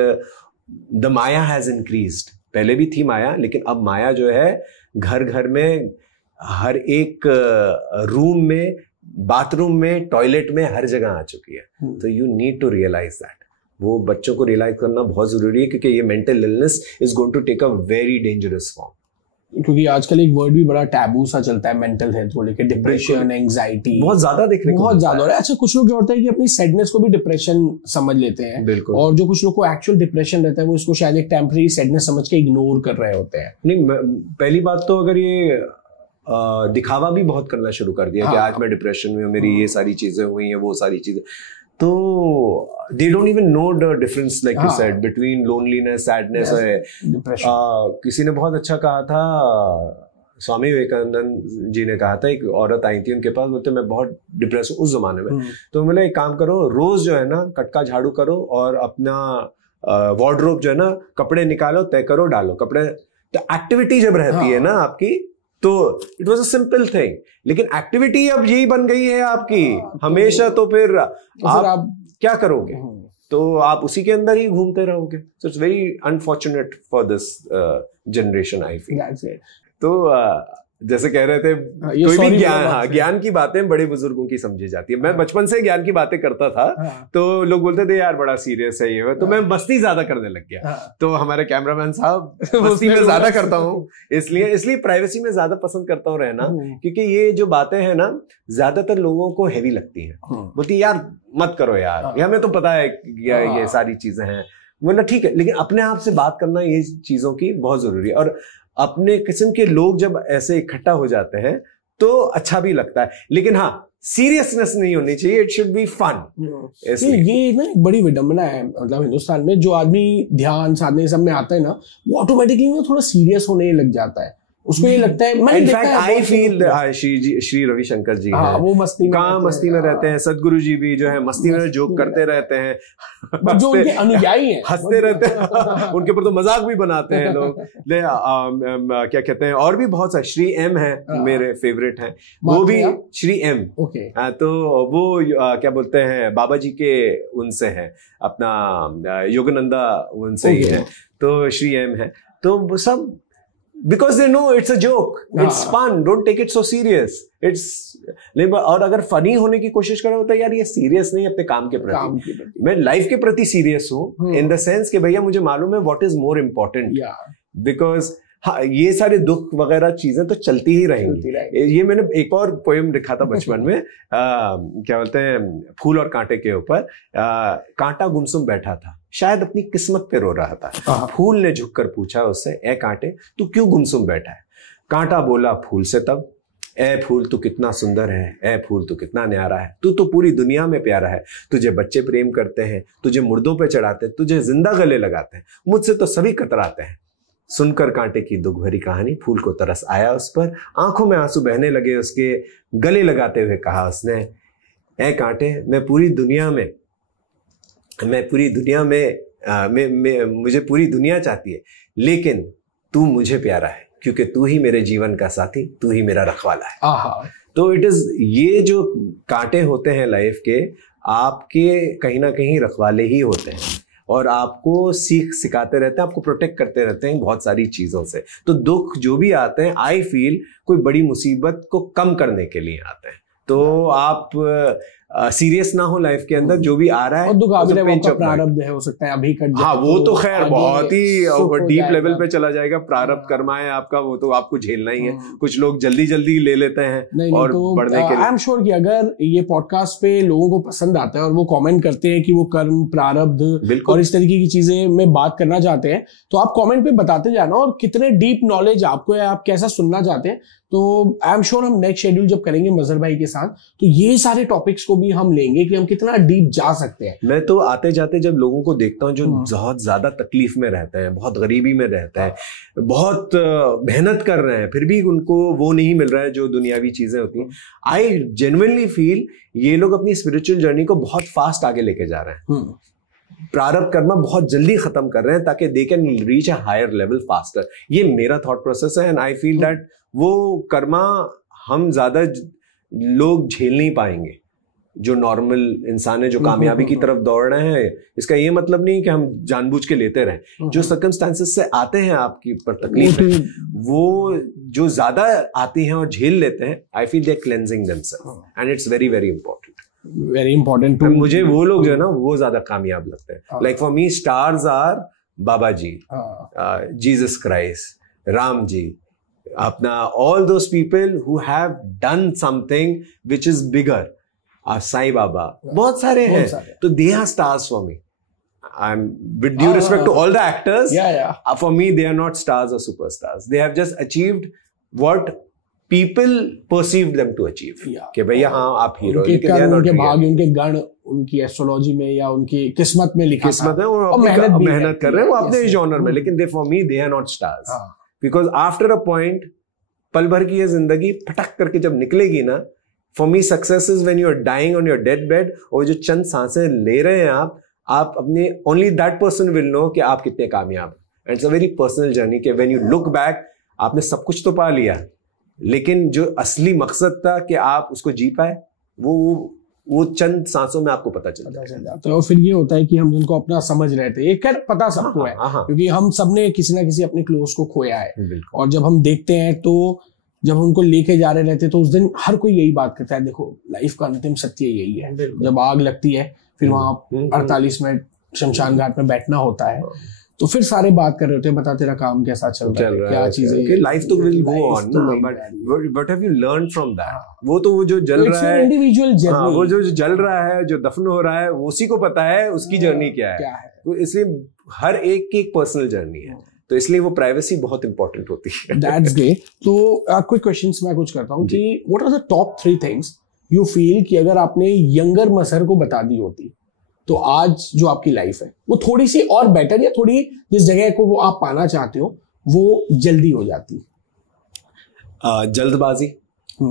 the Maya has increased. पहले भी थी माया, लेकिन अब माया जो है घर घर में, हर एक रूम में, बाथरूम में, टॉयलेट में, हर जगह आ चुकी है। तो you need to realise that. वो बच्चों को रियलाइज करना बहुत जरूरी है, क्योंकि ये mental illness is going to take a very dangerous form. क्योंकि आजकल एक वर्ड भी बड़ा टैबू सा चलता है मेंटल हेल्थ को लेकर, डिप्रेशन, एंजाइटी बहुत ज्यादा देखने को बहुत ज्यादा हो रहा है। अच्छा, कुछ लोग क्या होता है कि अपनी सैडनेस को भी डिप्रेशन समझ लेते हैं, बिल्कुल, और जो कुछ लोग को एक्चुअल डिप्रेशन रहता है वो इसको शायद एक टेम्परेरी सैडनेस समझ के इग्नोर कर रहे होते हैं। नहीं, पहली बात तो अगर ये दिखावा भी बहुत करना शुरू कर दिया कि आज मैं डिप्रेशन में हूं, मेरी ये सारी चीजें हुई हैं, वो सारी चीजें, तो they don't even know the difference, like you said, between loneliness, sadness और depression। किसी ने बहुत अच्छा कहा था, स्वामी विवेकानंद जी ने कहा था, एक औरत आई थी उनके पास, बोलते मैं बहुत डिप्रेस हूँ उस जमाने में। तो मैंने एक काम करो, रोज जो है ना कटका झाड़ू करो और अपना वार्डरोब जो है ना, कपड़े निकालो, तय करो, डालो कपड़े। तो एक्टिविटी जब रहती है ना आपकी, तो it was a simple thing, लेकिन एक्टिविटी अब यही बन गई है आपकी हमेशा, तो फिर आप क्या करोगे? तो आप उसी के अंदर ही घूमते रहोगे। So it's very unfortunate for this generation, I feel. तो जैसे कह रहे थे, कोई भी ज्ञान, ज्ञान की बातें बड़े बुजुर्गों की समझी जाती है। मैं बचपन से ज्ञान की बातें करता था, तो लोग बोलते थे यार बड़ा सीरियस है ये, तो मैं मस्ती ज्यादा करने लग गया। तो हमारे कैमरामैन साहब, मस्ती में ज्यादा करता हूँ, इसलिए प्राइवेसी में ज्यादा पसंद करता हूँ रहना, क्योंकि ये जो बातें हैं ना, ज्यादातर लोगों को हैवी लगती है। बोलती यार मत करो यार, हमें तो पता है ये सारी चीजें हैं, मतलब ठीक है, लेकिन अपने आप से बात करना ये चीजों की बहुत जरूरी है। और अपने किस्म के लोग जब ऐसे इकट्ठा हो जाते हैं तो अच्छा भी लगता है, लेकिन हाँ, सीरियसनेस नहीं होनी चाहिए, इट शुड बी फन। ये ना एक बड़ी विडंबना है, मतलब हिंदुस्तान में जो आदमी ध्यान साधने सब में आता है ना, वो ऑटोमेटिकली ना थोड़ा सीरियस होने लग जाता है। उसको ये लगता है, in fact I feel Shri Ravishankar ji हैं, वो मस्ती में रहते हैं, सदगुरु जी भी जो है मस्ती में जोक करते रहते हैं, जो उनके अनुयायी हैं हंसते रहते हैं, उनके ऊपर तो मजाक भी बनाते हैं लोग। क्या कहते हैं, और भी बहुत सारे, श्री एम है मेरे फेवरेट हैं, वो भी श्री एम, तो वो क्या बोलते हैं, बाबा जी के उनसे है, अपना योगानंदा उनसे ही है, तो श्री एम है। तो सब because they know it's a joke, it's fun, don't take it so serious, it's, और अगर फनी होने की कोशिश करो तो यार ये सीरियस नहीं, अपने काम के प्रति मैं लाइफ के प्रति सीरियस हूँ, इन द सेंस कि भैया मुझे मालूम है what is more important, because हाँ, ये सारे दुख वगैरह चीजें तो चलती ही रहेंगी। ये मैंने एक और पोएम लिखा था बचपन में, क्या बोलते हैं, फूल और कांटे के ऊपर। कांटा गुमसुम बैठा था, शायद अपनी किस्मत पे रो रहा था। फूल ने झुककर पूछा उससे, ए कांटे तू क्यों गुमसुम बैठा है? कांटा बोला फूल से तब, ए फूल तू कितना सुंदर है, ए फूल तू कितना न्यारा है, तू तो पूरी दुनिया में प्यारा है। तुझे बच्चे प्रेम करते हैं, तुझे मुर्दों पे चढ़ाते हैं, तुझे जिंदा गले लगाते हैं, मुझसे तो सभी कतराते हैं। सुनकर कांटे की दुख भरी कहानी, फूल को तरस आया उस पर, आंखों में आंसू बहने लगे उसके, गले लगाते हुए कहा उसने, ए कांटे मैं पूरी दुनिया में मुझे पूरी दुनिया चाहिए, लेकिन तू मुझे प्यारा है, क्योंकि तू ही मेरे जीवन का साथी, तू ही मेरा रखवाला है। तो इट इज, ये जो कांटे होते हैं लाइफ के, आपके कहीं ना कहीं रखवाले ही होते हैं और आपको सिखाते रहते हैं, आपको प्रोटेक्ट करते रहते हैं बहुत सारी चीजों से। तो दुख जो भी आते हैं, आई फील कोई बड़ी मुसीबत को कम करने के लिए आते हैं। तो आप सीरियस ना हो लाइफ के अंदर, जो भी आ रहा है और दुख प्रारब्ध है, हो सकता है अभी कट जाए। हाँ, वो तो खैर बहुत ही डीप लेवल पे चला जाएगा। प्रारब्ध कर्मा है आपका, वो तो आपको झेलना ही है। कुछ लोग जल्दी जल्दी ले लेते हैं और बढ़ने के लिए। आई एम श्योर कि अगर ये पॉडकास्ट पे लोगों को पसंद आता है और वो कमेंट करते हैं कि वो कर्म, प्रारब्ध और इस तरीके की चीजें में बात करना चाहते हैं, तो आप कमेंट पे बताते जाना, और कितने डीप नॉलेज आपको है, आप कैसा सुनना चाहते हैं। तो आई एम श्योर हम नेक्स्ट शेड्यूल जब करेंगे मजहर भाई के साथ, तो ये सारे टॉपिक्स को भी हम लेंगे कि हम कितना डीप जा सकते हैं। मैं तो आते जाते जब लोगों को देखता हूँ जो बहुत ज्यादा तकलीफ में रहते हैं, बहुत गरीबी में रहते हैं, बहुत मेहनत कर रहे हैं, फिर भी उनको वो नहीं मिल रहा है जो दुनियावी चीजें होती हैं, आई जेन्युइनली फील ये लोग अपनी स्पिरिचुअल जर्नी को बहुत फास्ट आगे लेके जा रहे हैं। प्रारब्ध कर्मा बहुत जल्दी खत्म कर रहे हैं ताकि they can reach a higher level faster. ये मेरा थॉट प्रोसेस है, एंड आई फील दैट वो कर्मा हम ज्यादा लोग झेल नहीं पाएंगे जो नॉर्मल इंसान है, जो कामयाबी की तरफ दौड़ रहे हैं। इसका ये मतलब नहीं कि हम जानबूझ के लेते रहें। जो सर्कमस्टांसेस से आते हैं आपकी पर तकलीफ है, वो जो ज्यादा आती हैं और झेल लेते हैं, I feel they are cleansing themselves, and it's very very important. मुझे वो लोग जो है ना, वो ज्यादा कामयाब लगते हैं। Like for me stars are Baba ji, Jesus Christ, Ram ji, अपना all those people who have done something which is bigger, Sai Baba, बहुत सारे हैं। तो they are stars for me. I'm with due respect to all the actors. For me they are not stars or superstars. They have just achieved what people perceived them to achieve. कि भैया हाँ आप hero, उनके भाग्य, उनके गण, उनकी astrology में या उनकी किस्मत में लिखा, किस्मत है, और मेहनत कर रहे हैं वो अपने जॉनर में, लेकिन for me they are not stars. Because after a point, पल भर की ये जिंदगी फटक करके जब निकलेगी ना, for me success is when you are dying on your death bed, और जो चंद सांसें ले रहे हैं आप अपने, only that person will know कि आप कितने कामयाब हैं। And it's a very personal journey कि व्हेन यू लुक बैक, आपने सब कुछ तो पा लिया, लेकिन जो असली मकसद था कि आप उसको जी पाए, वो चंद सांसों में आपको पता चल जाता है। तो फिर ये होता है कि हम जिनको अपना समझ रहे थे, ये खैर पता सबको है, क्योंकि हम सबने किसी ना किसी अपने क्लोज को खोया है, और जब हम देखते हैं तो जब उनको लेके जा रहे रहते तो उस दिन हर कोई यही बात करता है, देखो लाइफ का अंतिम सत्य यही है। जब आग लगती है, फिर वहां 48 मिनट शमशान घाट में बैठना होता है, तो फिर सारे बात कर रहे होते हैं, बता तेरा काम कैसा चल रहा है, क्या चीजें, लाइफ तो will go on, but what have you learned from that? वो जो जल रहा है, इंडिविजुअल जर्नी, वो जो जल रहा है, जो दफन हो रहा है, उसी को पता है उसकी जर्नी क्या है। तो इसलिए हर एक की एक पर्सनल जर्नी है, तो इसलिए वो प्राइवेसी बहुत इंपॉर्टेंट होती है। That's great. तो क्विक क्वेश्चंस मैं कुछ करता हूँ कि what are the top 3 things you feel कि अगर आपने यंगर मसहर को बता दी होती तो आज जो आपकी लाइफ है वो थोड़ी सी और बेटर, या थोड़ी जिस जगह को वो आप पाना चाहते हो वो जल्दी हो जाती? जल्दबाजी,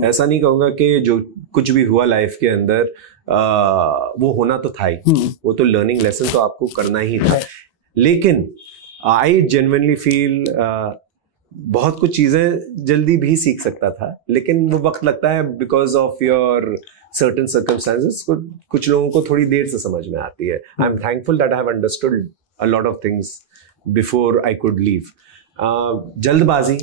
ऐसा नहीं कहूंगा कि जो कुछ भी हुआ लाइफ के अंदर वो होना तो था ही, वो तो लर्निंग लेसन तो आपको करना ही था, लेकिन आई जेन्युइनली फील बहुत कुछ चीजें जल्दी भी सीख सकता था, लेकिन वो वक्त लगता है because of your certain circumstances. कुछ लोगों को थोड़ी देर से समझ में आती है। I am thankful that I have understood a lot of things before I could leave. जल्दबाजी,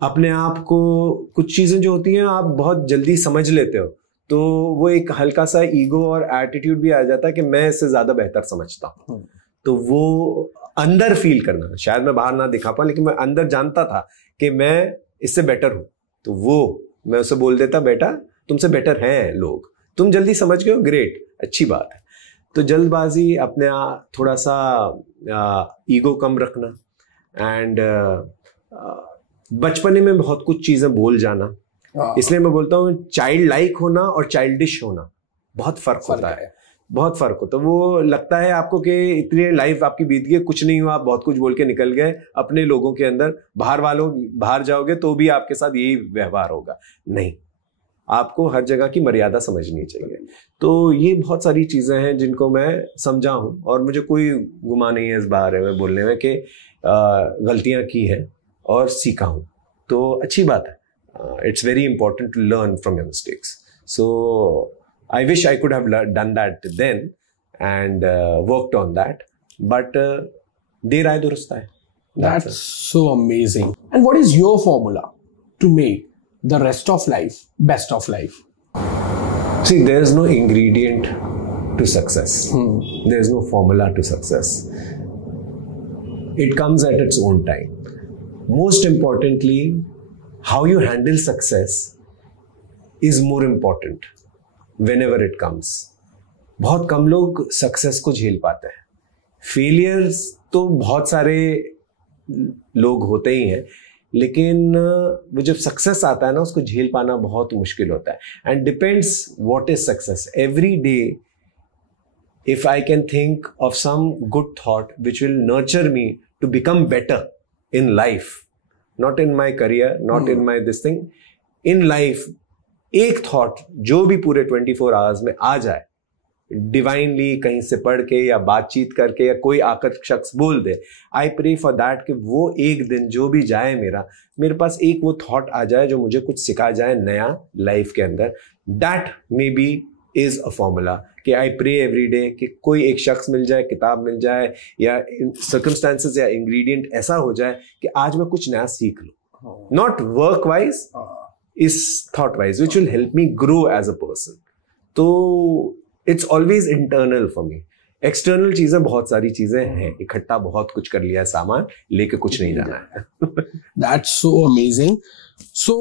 अपने आप को, कुछ चीजें जो होती हैं आप बहुत जल्दी समझ लेते हो, तो वो एक हल्का सा ईगो और एटीट्यूड भी आ जाता है कि मैं इससे ज्यादा बेहतर समझता हूँ, तो वो अंदर फील करना, शायद मैं बाहर ना दिखा पाऊं लेकिन मैं अंदर जानता था कि मैं इससे बेटर हूं, तो वो मैं उसे बोल देता, बेटा तुमसे बेटर हैं लोग, तुम जल्दी समझ गए हो, ग्रेट, अच्छी बात है। तो जल्दबाजी, अपने थोड़ा सा ईगो कम रखना, एंड बचपने में बहुत कुछ चीजें बोल जाना, इसलिए मैं बोलता हूँ चाइल्ड लाइक होना और चाइल्डिश होना बहुत फर्क होता है, बहुत फर्क होता है। वो लगता है आपको कि इतनी लाइफ आपकी बीत गई, कुछ नहीं हुआ, आप बहुत कुछ बोल के निकल गए अपने लोगों के अंदर, बाहर जाओगे तो भी आपके साथ यही व्यवहार होगा। नहीं, आपको हर जगह की मर्यादा समझनी चाहिए। तो ये बहुत सारी चीजें हैं जिनको मैं समझा हूं, और मुझे कोई गुमा नहीं है इस बारे में बोलने में कि गलतियां की हैं और सीखा हूं, तो अच्छी बात है। It's very important to learn from your mistakes. So I wish I could have done that then and worked on that. But देर आए दुरुस्त आए. That's so amazing. And what is your formula to make the rest of life best of life? See, there is no ingredient to success. There is no formula to success. It comes at its own time. Most importantly, how you handle success is more important whenever it comes. बहुत कम लोग success को झेल पाते हैं। Failures तो बहुत सारे लोग होते ही हैं, लेकिन वो जब सक्सेस आता है ना, उसको झेल पाना बहुत मुश्किल होता है। And depends what is success. Every day if I can think of some good thought which will nurture me to become better in life, not in my career, not in my this thing, in life, एक thought जो भी पूरे 24 hours में आ जाए, divinely कहीं से पढ़ के या बातचीत करके या कोई आकर शख्स बोल दे, आई प्रे फॉर दैट कि वो एक दिन जो भी जाए मेरे पास एक वो थॉट आ जाए जो मुझे कुछ सिखा जाए नया लाइफ के अंदर। That may be is a formula कि आई प्रे एवरी डे कि कोई एक शख्स मिल जाए, किताब मिल जाए, या सर्कमस्टांसेस या इंग्रेडिएंट ऐसा हो जाए कि आज मैं कुछ नया सीख लूं, not work wise, is thought wise, which will help me grow as a person. तो it's always internal for me. External चीजें बहुत सारी चीजें हैं, इकट्ठा बहुत कुछ कर लिया, सामान लेके कुछ नहीं जाना है। That's so amazing. So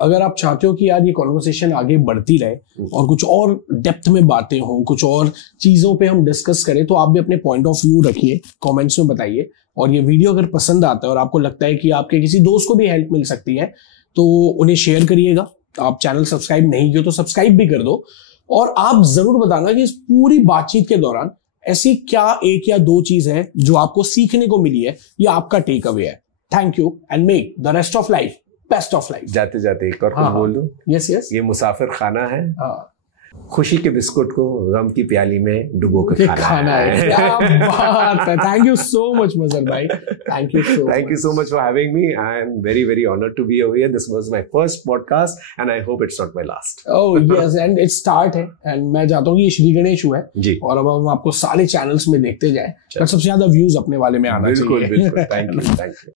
अगर आप चाहते हो कि यार ये कॉन्वर्सेशन आगे बढ़ती रहे और कुछ और डेप्थ में बातें हों, कुछ और चीजों पे हम डिस्कस करें, तो आप भी अपने पॉइंट ऑफ व्यू रखिए, कमेंट्स में बताइए। और ये वीडियो अगर पसंद आता है और आपको लगता है कि आपके किसी दोस्त को भी हेल्प मिल सकती है, तो उन्हें शेयर करिएगा। आप चैनल सब्सक्राइब नहीं किया तो सब्सक्राइब भी कर दो, और आप जरूर बताना कि इस पूरी बातचीत के दौरान ऐसी क्या एक या दो चीज है जो आपको सीखने को मिली है या आपका टेक अवे है। Thank you and make the rest of life best of life. जाते जाते एक और कुछ बोल दूं? Yes yes. ये मुसाफिर खाना है, खुशी के बिस्कुट को गम की प्याली में डुबो कर खाना है। क्या बात है। Thank you so much Mazhar भाई, thank you so much for having me. I am very very honoured to be over here. This was my first podcast and I hope it's not my last. Oh yes, and it start है, and मैं चाहता हूँ कि ये श्री गणेश हुआ है जी, और अब हम आपको सारे चैनल्स में देखते जाए, पर सबसे ज्यादा व्यूज अपने वाले में आना चाहिए। बिल्कुल बिल्कुल। Thank you.